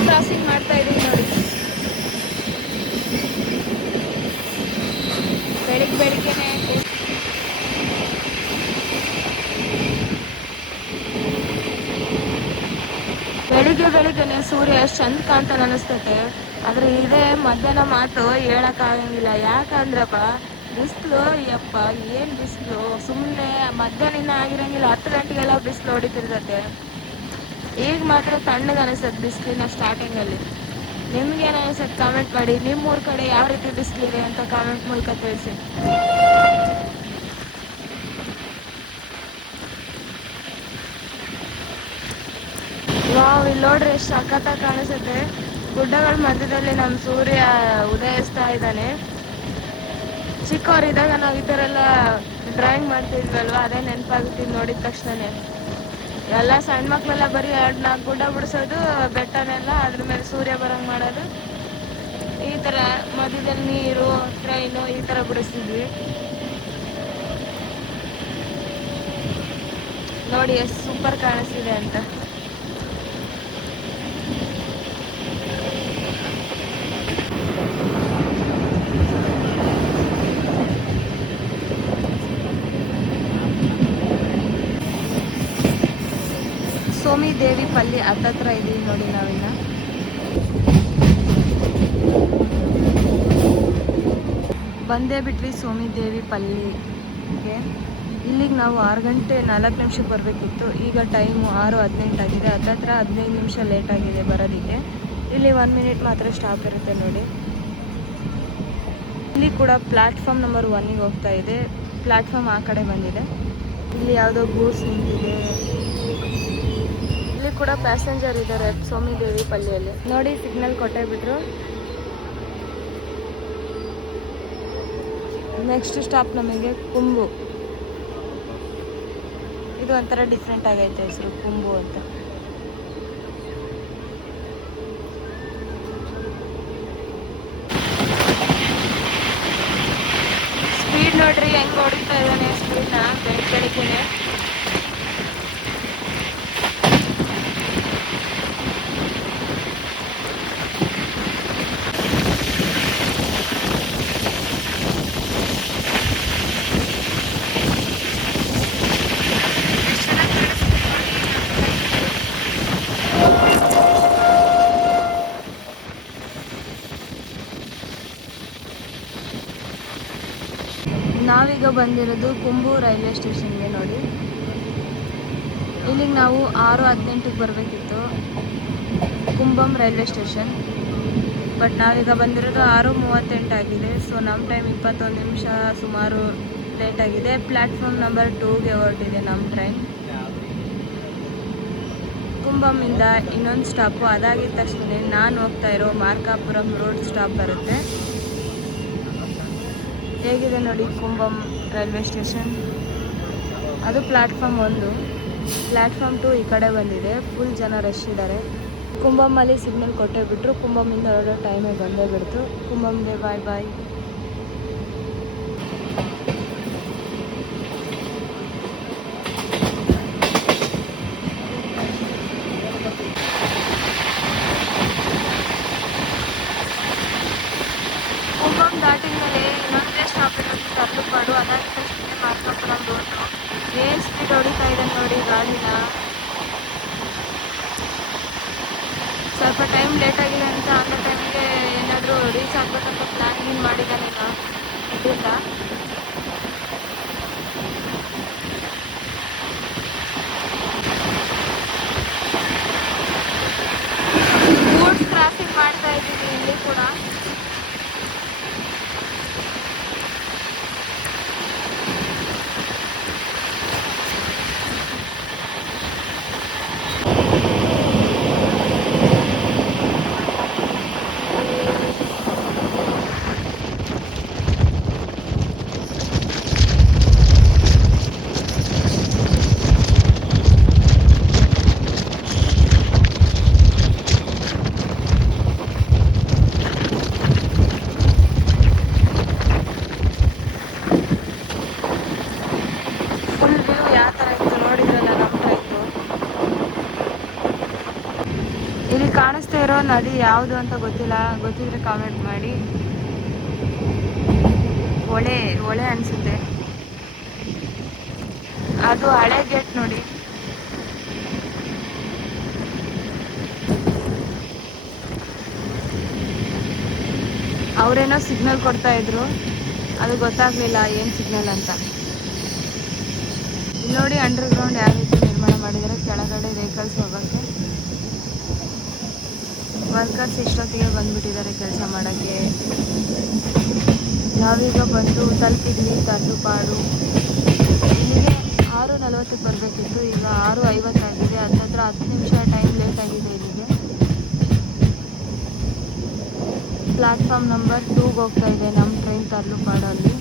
ಕ್ರಾಸಿಂಗ್ ಮಾಡ್ತಾ ಇದೀವಿ ನೋಡಿ. ಬೆಳಿಗ್ಗೆನೆ ಬೆಳಿಗ್ಗೆನೆ ಸೂರ್ಯ ಎಷ್ಟು ಚಂದ ಕಾಣ್ತಾನೆ ಅನಿಸ್ತೈತೆ. ಆದರೆ ಇದೇ ಮಧ್ಯಾಹ್ನ ಮಾತು ಹೇಳೋಕ್ಕಾಗಂಗಿಲ್ಲ. ಯಾಕಂದ್ರಪ್ಪ ಬಿಸಿಲು, ಯಪ್ಪ ಏನು ಬಿಸಿಲು. ಸುಮ್ಮನೆ ಮಧ್ಯಾಹ್ನ ಆಗಿರಂಗಿಲ್ಲ, 10 ಗಂಟೆಗೆಲ್ಲ ಬಿಸಿಲು ಹೊಡಿತಿರ್ತೈತೆ. ಈಗ ಮಾತ್ರ ತಣ್ಣಗೆ ಅನಿಸ್ತದೆ ಬಿಸಿಲಿನ ಸ್ಟಾರ್ಟಿಂಗಲ್ಲಿ. ನಿಮ್ಗೇನು ಅನಿಸುತ್ತೆ ಕಾಮೆಂಟ್ ಮಾಡಿ. ನಿಮ್ಮೂರ ಕಡೆ ಯಾವ ರೀತಿ ಬಿಸಿಲಿದೆ ಅಂತ ಕಾಮೆಂಟ್ ಮೂಲಕ ತಿಳಿಸಿ. ಇಲ್ಲಿ ನೋಡ್ರಿ ಎಷ್ಟು ಸಖತ್ತಾಗಿ ಕಾಣಿಸುತ್ತೆ. ಗುಡ್ಡಗಳ ಮಧ್ಯದಲ್ಲಿ ನಮ್ಮ ಸೂರ್ಯ ಉದಯಿಸ್ತಾ ಇದ್ದಾನೆ. ಚಿಕ್ಕವರಿದ್ದಾಗ ನಾವು ಈ ಥರ ಎಲ್ಲ ಡ್ರಾಯಿಂಗ್ ಮಾಡ್ತಿದ್ವಲ್ವ, ಅದೇ ನೆನಪಾಗುತ್ತೆ ನೋಡಿದ ತಕ್ಷಣನೇ. ಎಲ್ಲ ಸಣ್ಣ ಮಕ್ಕಳೆಲ್ಲ ಬರೀ 2-4 ಗುಡ್ಡ ಬಿಡಿಸೋದು, ಬೆಟ್ಟನೆಲ್ಲ ಅದ್ರ ಮೇಲೆ ಸೂರ್ಯ ಬರಂಗೆ ಮಾಡೋದು. ಈ ಥರ ಮಧ್ಯದಲ್ಲಿ ನೀರು, ಟ್ರೈನು ಈ ಥರ ಬಿಡಿಸ್ತಿದ್ವಿ ನೋಡಿ ಎಷ್ಟು ಸೂಪರ್ ಕಾಣಿಸ್ತಿದೆ ಅಂತ. ಸೋಮಿ ದೇವಿ ಪಲ್ಲಿ ಹತ್ತತ್ರ ಇದೀವಿ ನೋಡಿ ನಾವಿನ್ನ. ಬಂದೇ ಬಿಟ್ವಿ ಸೋಮಿ ದೇವಿ ಪಲ್ಲಿಗೆ. ಇಲ್ಲಿಗೆ ನಾವು 6 ಗಂಟೆ 4 ನಿಮಿಷಕ್ಕೆ ಬರಬೇಕಿತ್ತು. ಈಗ ಟೈಮು 6:18 ಆಗಿದೆ. ಹತ್ತತ್ರ 15 ನಿಮಿಷ ಲೇಟ್ ಆಗಿದೆ ಬರೋದಕ್ಕೆ. ಇಲ್ಲಿ 1 ಮಿನಿಟ್ ಮಾತ್ರ ಸ್ಟಾಪ್ ಇರುತ್ತೆ ನೋಡಿ. ಇಲ್ಲಿ ಕೂಡ ಪ್ಲ್ಯಾಟ್ಫಾರ್ಮ್ ನಂಬರ್ 1ಗೆ ಹೋಗ್ತಾ ಇದೆ. ಪ್ಲ್ಯಾಟ್ಫಾರ್ಮ್ ಆ ಕಡೆ ಬಂದಿದೆ. ಇಲ್ಲಿ ಯಾವುದೋ ಗೂಡ್ಸ್ ನಿಂತಿದೆ. ಇಲ್ಲಿ ಕೂಡ ಪ್ಯಾಸೆಂಜರ್ ಇದ್ದಾರೆ ಸೋಮಿ ದೇವಿ ಪಲ್ಲಿಯಲ್ಲಿ. ನೋಡಿ ಸಿಗ್ನಲ್ ಕೊಟ್ಟೇ ಬಿಟ್ರು. ನೆಕ್ಸ್ಟ್ ಸ್ಟಾಪ್ ನಮಗೆ ಕುಂಬು. ಇದು ಒಂಥರ ಡಿಫ್ರೆಂಟ್ ಆಗೈತೆ ಹೆಸರು, ಕುಂಬು ಅಂತ. ಸ್ಪೀಡ್ ನೋಡ್ರಿ ಹೆಂಗ್ ಹೊಡಿತಾ ಇದ್ದಾನೆ ಸ್ಪೀಡ್ನ ಬೆಳಿಗ್ಗೆನೆ. ನಾವೀಗ ಬಂದಿರೋದು ಕುಂಬು ರೈಲ್ವೆ ಸ್ಟೇಷನ್ಗೆ ನೋಡಿ. ಇಲ್ಲಿಗೆ ನಾವು 6:18ಕ್ಕೆ ಬರಬೇಕಿತ್ತು, ಕುಂಬಂ ರೈಲ್ವೆ ಸ್ಟೇಷನ್. ಬಟ್ ನಾವೀಗ ಬಂದಿರೋದು 6:38 ಆಗಿದೆ. ಸೊ ನಮ್ಮ ಟೈಮ್ 21 ನಿಮಿಷ ಸುಮಾರು ಲೇಟ್ ಆಗಿದೆ. ಪ್ಲ್ಯಾಟ್ಫಾರ್ಮ್ ನಂಬರ್ 2ಗೆ ಹೊರಟಿದೆ ನಮ್ಮ ಟ್ರೈನ್. ಕುಂಬಂಯಿಂದ ಇನ್ನೊಂದು ಸ್ಟಾಪು, ಅದಾಗಿದ್ದ ತಕ್ಷಣ ನಾನು ಹೋಗ್ತಾ ಇರೋ ಮಾರ್ಕಾಪುರಂ ರೋಡ್ ಸ್ಟಾಪ್ ಬರುತ್ತೆ. ಹೇಗಿದೆ ನೋಡಿ ಕುಂಬಂ ರೈಲ್ವೆ ಸ್ಟೇಷನ್. ಅದು ಪ್ಲ್ಯಾಟ್ಫಾರ್ಮ್ 1. ಪ್ಲ್ಯಾಟ್ಫಾರ್ಮ್ 2 ಈ ಕಡೆ ಬಂದಿದೆ. ಫುಲ್ ಜನ ರಶ್ ಇದ್ದಾರೆ. ಕುಂಬಮ್ಮಲ್ಲಿ ಸಿಗ್ನಲ್ ಕೊಟ್ಟೇ ಬಿಟ್ಟರು. ಕುಂಬಮ್ಮಿಂದ ಹೊರಡೋ ಟೈಮೇ ಬಂದೇ ಬಿಡ್ತು. ಕುಂಬಮ್ಗೆ ಬಾಯ್ ಬಾಯ್. ಸ್ಟಾಪ್ ಇರೋದು ತರ್ಲುಪಾಡು, ಅದಾದ ತಕ್ಷಣ ಮಾರ್ಕಾಪುರಂ ರೋಡು. ಏನು ಸ್ಪೀಡ್ ಹೊಡಿತಾ ಇದೆ ನೋಡಿ ಗಾಡಿನ. ಸ್ವಲ್ಪ ಟೈಮ್ ಲೇಟ್ ಆಗಿದೆ ಅಂತ ಅನ್ನೋ ಟೈಮಿಗೆ ಏನಾದರೂ ರೀಚ್ ಆಗ್ಬೇಕಂತ ಪ್ಲ್ಯಾನ್ ಮಾಡಿದ್ದಾನೆ ಇದರಿಂದ. ಗೂಡ್ಸ್ ಕ್ರಾಸಿಂಗ್ ಮಾಡ್ತಾ ಇದ್ದೀವಿ ಇಲ್ಲಿ ಕೂಡ. ಫುಲ್ ವ್ಯೂ ಯಾವ ಥರ ಇತ್ತು ನೋಡಿದ್ರಲ್ಲ ನಮ್ಮ ಟ್ರೈನು. ಇಲ್ಲಿ ಕಾಣಿಸ್ತಾ ಇರೋ ನದಿ ಯಾವುದು ಅಂತ ಗೊತ್ತಿಲ್ಲ, ಗೊತ್ತಿದ್ರೆ ಕಾಮೆಂಟ್ ಮಾಡಿ. ಹೊಳೆ ಅನಿಸುತ್ತೆ. ಅದು ಹಳೆ ಗೇಟ್ ನೋಡಿ. ಅವರೇನೋ ಸಿಗ್ನಲ್ ಕೊಡ್ತಾ ಇದ್ರು, ಅದು ಗೊತ್ತಾಗ್ಲಿಲ್ಲ ಏನು ಸಿಗ್ನಲ್ ಅಂತ. ಇಲ್ಲಿ ನೋಡಿ ಅಂಡರ್ ಗ್ರೌಂಡ್ ಯಾವ ರೀತಿ ನಿರ್ಮಾಣ ಮಾಡಿದರೆ ಕೆಳಗಡೆ ವೆಹಿಕಲ್ಸ್ ಹೋಗೋಕ್ಕೆ. ವರ್ಕರ್ಸ್ ಇಷ್ಟೊತ್ತಿಗೆ ಬಂದ್ಬಿಟ್ಟಿದ್ದಾರೆ ಕೆಲಸ ಮಾಡೋಕ್ಕೆ. ನಾವೀಗ ಬಂದು ತಲುಪಿದ್ವಿ ತರ್ಲುಪಾಡು. ಇಲ್ಲಿಗೆ 6:40ಕ್ಕೆ ಬರಬೇಕಿತ್ತು, ಈಗ 6:50 ಆಗಿದೆ. ಹತ್ತಿರ 10 ನಿಮಿಷ ಟೈಮ್ ಲೇಟ್ ಆಗಿದೆ ಇಲ್ಲಿಗೆ. ಪ್ಲ್ಯಾಟ್ಫಾರ್ಮ್ ನಂಬರ್ 2ಗೆ ಹೋಗ್ತಾ ಇದೆ ನಮ್ಮ ಟ್ರೈನ್ ತರ್ಲುಪಾಡಲ್ಲಿ.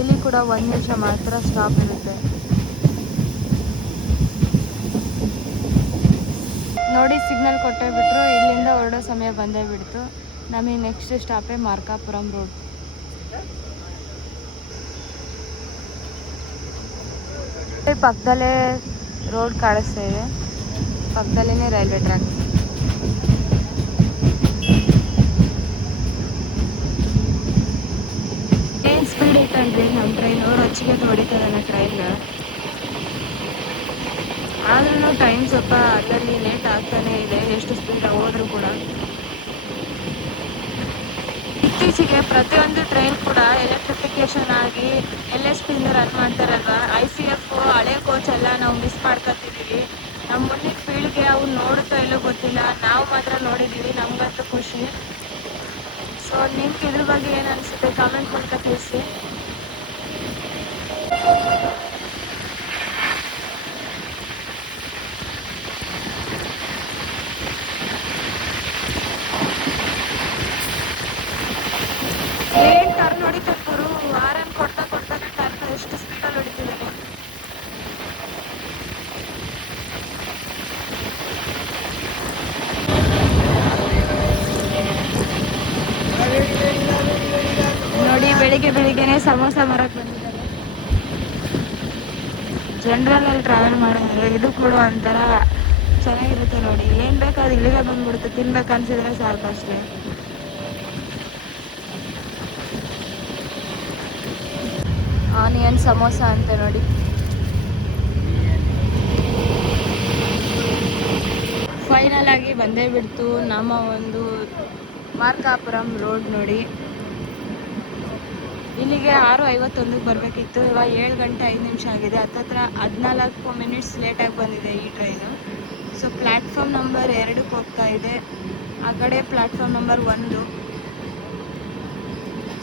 ಇಲ್ಲಿ ಕೂಡ 1 ನಿಮಿಷ ಮಾತ್ರ ಸ್ಟಾಪ್ ಇರುತ್ತೆ ನೋಡಿ. ಸಿಗ್ನಲ್ ಕೊಟ್ಟೇ ಬಿಟ್ಟರು, ಇಲ್ಲಿಂದ ಹೊರಡೋ ಸಮಯ ಬಂದೇ ಬಿಡ್ತು. ನಮಗೆ ನೆಕ್ಸ್ಟ್ ಸ್ಟಾಪೇ ಮಾರ್ಕಾಪುರಂ ರೋಡ್. ಪಕ್ಕದಲ್ಲೇ ರೋಡ್ ಕಾಣಿಸ್ತಾ ಇದೆ, ಪಕ್ಕದಲ್ಲೇ ರೈಲ್ವೆ ಟ್ರ್ಯಾಕ್. ಏನು ಸ್ಪೀಡ್ ಇತ್ತಂದ್ರೆ ನಮ್ಮ ಟ್ರೈನು ರೊಚ್ಚಿಗೆ ಹೊಡಿತಾರಲ್ಲ ಟ್ರೈನ್. ಆದ್ರೂ ಟೈಮ್ ಸ್ವಲ್ಪ ಅದರಲ್ಲಿ ಲೇಟ್ ಆಗ್ತಾನೆ ಇದೆ, ಎಷ್ಟು ಸ್ಪೀಡ್ ಹೋದ್ರೂ ಕೂಡ. ಇತ್ತೀಚೆಗೆ ಪ್ರತಿಯೊಂದು ಟ್ರೈನ್ ಕೂಡ ಎಲೆಕ್ಟ್ರಿಫಿಕೇಶನ್ ಆಗಿ LSP-ಇಂದ ರನ್ ಮಾಡ್ತಾರಲ್ವ. ICF ಹಳೆ ಕೋಚ್ ಎಲ್ಲ ನಾವು ಮಿಸ್ ಮಾಡ್ಕೊತಿದ್ದೀವಿ. ನಮ್ಮ ಮುಂದಿನ ಪೀಳಿಗೆ ಅವು ನೋಡುತ್ತೋ ಇಲ್ಲೋ ಗೊತ್ತಿಲ್ಲ, ನಾವು ಮಾತ್ರ ನೋಡಿದ್ದೀವಿ, ನಮಗಂತೂ ಖುಷಿ. ಸೊ ನಿಮ್ಗೆ ಇದ್ರ ಬಗ್ಗೆ ಏನು ಅನಿಸುತ್ತೆ ಕಾಮೆಂಟ್ ಮೂಲಕ ತಿಳಿಸಿ. ಏನು ಟರ್ನ್ ಹೊಡಿತಾರೆ ಆರನ್ ಕೊಡ್ತಾ ಟರ್ನ್ ಎಷ್ಟು ಸ್ಪೀಡಲ್ಲಿ ಹೊಡಿತಿದ್ದಾರೆ. ನೋಡಿ ಬೆಳಿಗ್ಗೆನೆ ಸಮೋಸ ಮಾರಕ್ಕೆ ಬಂದಿದ್ದಾರೆ. ಜನರಲಲ್ಲಿ ಟ್ರಾವೆಲ್ ಮಾಡಿದ್ರೆ ಇದು ಕೂಡ ಒಂಥರ ಚೆನ್ನಾಗಿರುತ್ತೆ ನೋಡಿ. ಏನು ಬೇಕಾದ್ರೆ ಇಲ್ಲಿಗೆ ಬಂದ್ಬಿಡುತ್ತೆ, ತಿನ್ಬೇಕು ಅನ್ಸಿದ್ರೆ ಸಾಕು ಅಷ್ಟೇ. ಆನಿಯನ್ ಸಮೋಸ ಅಂತ ನೋಡಿ. ಫೈನಲ್ ಆಗಿ ಬಂದೇ ಬಿಡ್ತು ನಮ್ಮ ಒಂದು ಮಾರ್ಕಾಪುರಂ ರೋಡ್ ನೋಡಿ. ಇಲ್ಲಿಗೆ 6:51ಕ್ಕೆ ಬರಬೇಕಿತ್ತು, ಇವಾಗ 7 ಗಂಟೆ 5 ನಿಮಿಷ ಆಗಿದೆ. ಹತ್ತಿರ 14 ಮಿನಿಟ್ಸ್ ಲೇಟಾಗಿ ಬಂದಿದೆ ಈ ಟ್ರೈನು. ಸೊ ಪ್ಲ್ಯಾಟ್ಫಾರ್ಮ್ ನಂಬರ್ 2ಕ್ಕೆ ಹೋಗ್ತಾ ಇದೆ, ಆ ಕಡೆ ಪ್ಲ್ಯಾಟ್ಫಾರ್ಮ್ ನಂಬರ್ 1.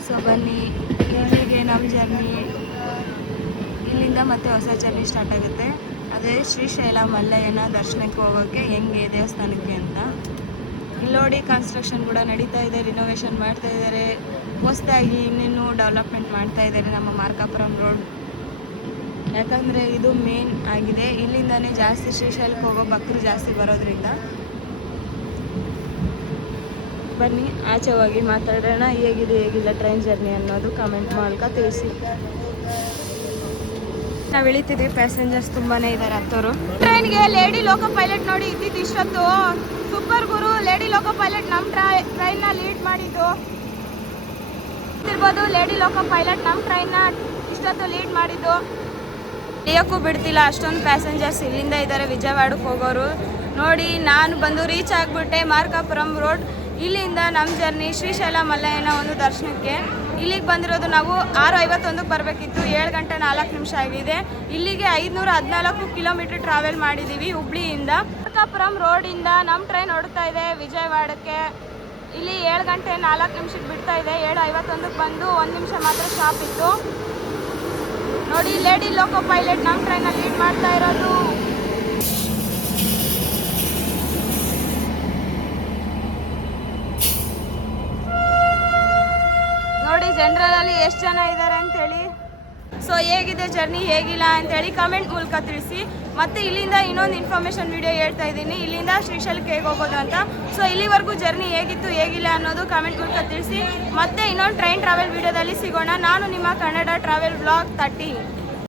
ಸೊ ಬನ್ನಿ, ಇಲ್ಲಿಗೆ ನಮ್ಮ ಜರ್ನಿ. ಇಲ್ಲಿಂದ ಮತ್ತೆ ಹೊಸ ಜರ್ನಿ ಸ್ಟಾರ್ಟ್ ಆಗುತ್ತೆ. ಅದೇ ಶ್ರೀಶೈಲ ಮಲ್ಲಯ್ಯನ ದರ್ಶನಕ್ಕೆ ಹೋಗೋಕ್ಕೆ, ಹೆಂಗೆ ದೇವಸ್ಥಾನಕ್ಕೆ ಅಂತ. ಇಲ್ಲಿ ನೋಡಿ ಕನ್ಸ್ಟ್ರಕ್ಷನ್ ಕೂಡ ನಡೀತಾ ಇದೆ, ರಿನೋವೇಷನ್ ಮಾಡ್ತಾ ಇದ್ದಾರೆ, ಹೊಸದಾಗಿ ಇನ್ನೇನು ಡೆವಲಪ್ಮೆಂಟ್ ಮಾಡ್ತಾ ಇದ್ದಾರೆ ನಮ್ಮ ಮಾರ್ಕಾಪುರಂ ರೋಡ್. ಯಾಕಂದರೆ ಇದು ಮೇನ್ ಆಗಿದೆ, ಇಲ್ಲಿಂದನೇ ಜಾಸ್ತಿ ಶ್ರೀಶೈಲಕ್ಕೆ ಹೋಗೋ ಭಕ್ತರು ಜಾಸ್ತಿ ಬರೋದ್ರಿಂದ. ಬನ್ನಿ ಆಚೆ ಹೋಗಿ ಮಾತಾಡೋಣ, ಹೇಗಿಲ್ಲ ಟ್ರೈನ್ ಜರ್ನಿ ಅನ್ನೋದು ಕಮೆಂಟ್ ಮೂಲಕ ತಿಳಿಸಿ. ನಾವು ಇಳಿತಿದ್ವಿ, ಪ್ಯಾಸೆಂಜರ್ಸ್ ತುಂಬಾನೇ ಇದ್ದಾರೆ ಹತ್ತೋರು. ಟ್ರೈನ್ಗೆ ಲೇಡಿ ಲೋಕೋ ಪೈಲಟ್ ನೋಡಿ ಇದ್ದಿದ್ದು ಇಷ್ಟೊತ್ತು. ಸೂಪರ್ ಗುರು, ಲೇಡಿ ಲೋಕೋ ಪೈಲಟ್ ನಮ್ಮ ಟ್ರೈನ್ನ ಲೀಡ್ ಮಾಡಿದ್ದು. ನೋಡ್ತಿರ್ಬೋದು ಲೇಡಿ ಲೋಕೋ ಪೈಲಟ್ ನಮ್ಮ ಟ್ರೈನ್ನ ಇಷ್ಟೊತ್ತು ಲೀಡ್ ಮಾಡಿದ್ದು. ಇಳಿಯೋಕ್ಕೂ ಬಿಡ್ತಿಲ್ಲ, ಅಷ್ಟೊಂದು ಪ್ಯಾಸೆಂಜರ್ಸ್ ಇಲ್ಲಿಂದ ಇದ್ದಾರೆ ವಿಜಯವಾಡಕ್ಕೆ ಹೋಗೋರು. ನೋಡಿ ನಾನು ಬಂದು ರೀಚ್ ಆಗಿಬಿಟ್ಟೆ ಮಾರ್ಕಾಪುರಂ ರೋಡ್. ಇಲ್ಲಿಂದ ನಮ್ಮ ಜರ್ನಿ ಶ್ರೀಶೈಲ ಮಲ್ಲಯ್ಯನ ಒಂದು ದರ್ಶನಕ್ಕೆ. ಇಲ್ಲಿಗೆ ಬಂದಿರೋದು ನಾವು 6:51ಕ್ಕೆ ಬರಬೇಕಿತ್ತು, 7 ಗಂಟೆ 4 ನಿಮಿಷ ಆಗಿದೆ. ಇಲ್ಲಿಗೆ 514 ಕಿಲೋಮೀಟರ್ ಟ್ರಾವೆಲ್ ಮಾಡಿದ್ದೀವಿ ಹುಬ್ಳಿಯಿಂದ. ಮಾರ್ಕಾಪುರಂ ರೋಡಿಂದ ನಮ್ಮ ಟ್ರೈನ್ ಹೊರಡ್ತಾ ಇದೆ ವಿಜಯವಾಡಕ್ಕೆ. ಇಲ್ಲಿ 7 ಗಂಟೆ 4 ನಿಮಿಷಕ್ಕೆ ಬಿಡ್ತಾ ಇದೆ. 7:51ಕ್ಕೆ ಬಂದು 1 ನಿಮಿಷ ಮಾತ್ರ ಸ್ಟಾಪ್ ಇತ್ತು. ನೋಡಿ ಲೇಡಿ ಲೋಕೋ ಪೈಲಟ್ ನಮ್ಮ ಟ್ರೈನಲ್ಲಿ ಲೀಡ್ ಮಾಡ್ತಾ ಇರೋದು. ನೋಡಿ ಜನರಲಲ್ಲಿ ಎಷ್ಟು ಜನ ಇದ್ದಾರೆ ಅಂತೇಳಿ. ಸೊ ಹೇಗಿದೆ ಜರ್ನಿ, ಹೇಗಿಲ್ಲ ಅಂತೇಳಿ ಕಮೆಂಟ್ ಮೂಲಕ ತಿಳಿಸಿ. ಮತ್ತು ಇಲ್ಲಿಂದ ಇನ್ನೊಂದು ಇನ್ಫಾರ್ಮೇಷನ್ ವಿಡಿಯೋ ಹೇಳ್ತಾ ಇದ್ದೀನಿ, ಇಲ್ಲಿಂದ ಶ್ರೀಶೈಲಕ್ಕೆ ಹೇಗೆ ಹೋಗೋದು ಅಂತ. ಸೊ ಇಲ್ಲಿವರೆಗೂ ಜರ್ನಿ ಹೇಗಿತ್ತು ಹೇಗಿಲ್ಲ ಅನ್ನೋದು ಕಮೆಂಟ್ ಮೂಲಕ ತಿಳಿಸಿ. ಮತ್ತೆ ಇನ್ನೊಂದು ಟ್ರೈನ್ ಟ್ರಾವೆಲ್ ವಿಡಿಯೋದಲ್ಲಿ ಸಿಗೋಣ. ನಾನು ನಿಮ್ಮ ಕನ್ನಡ ಟ್ರಾವೆಲ್ ವ್ಲಾಗ್ 30.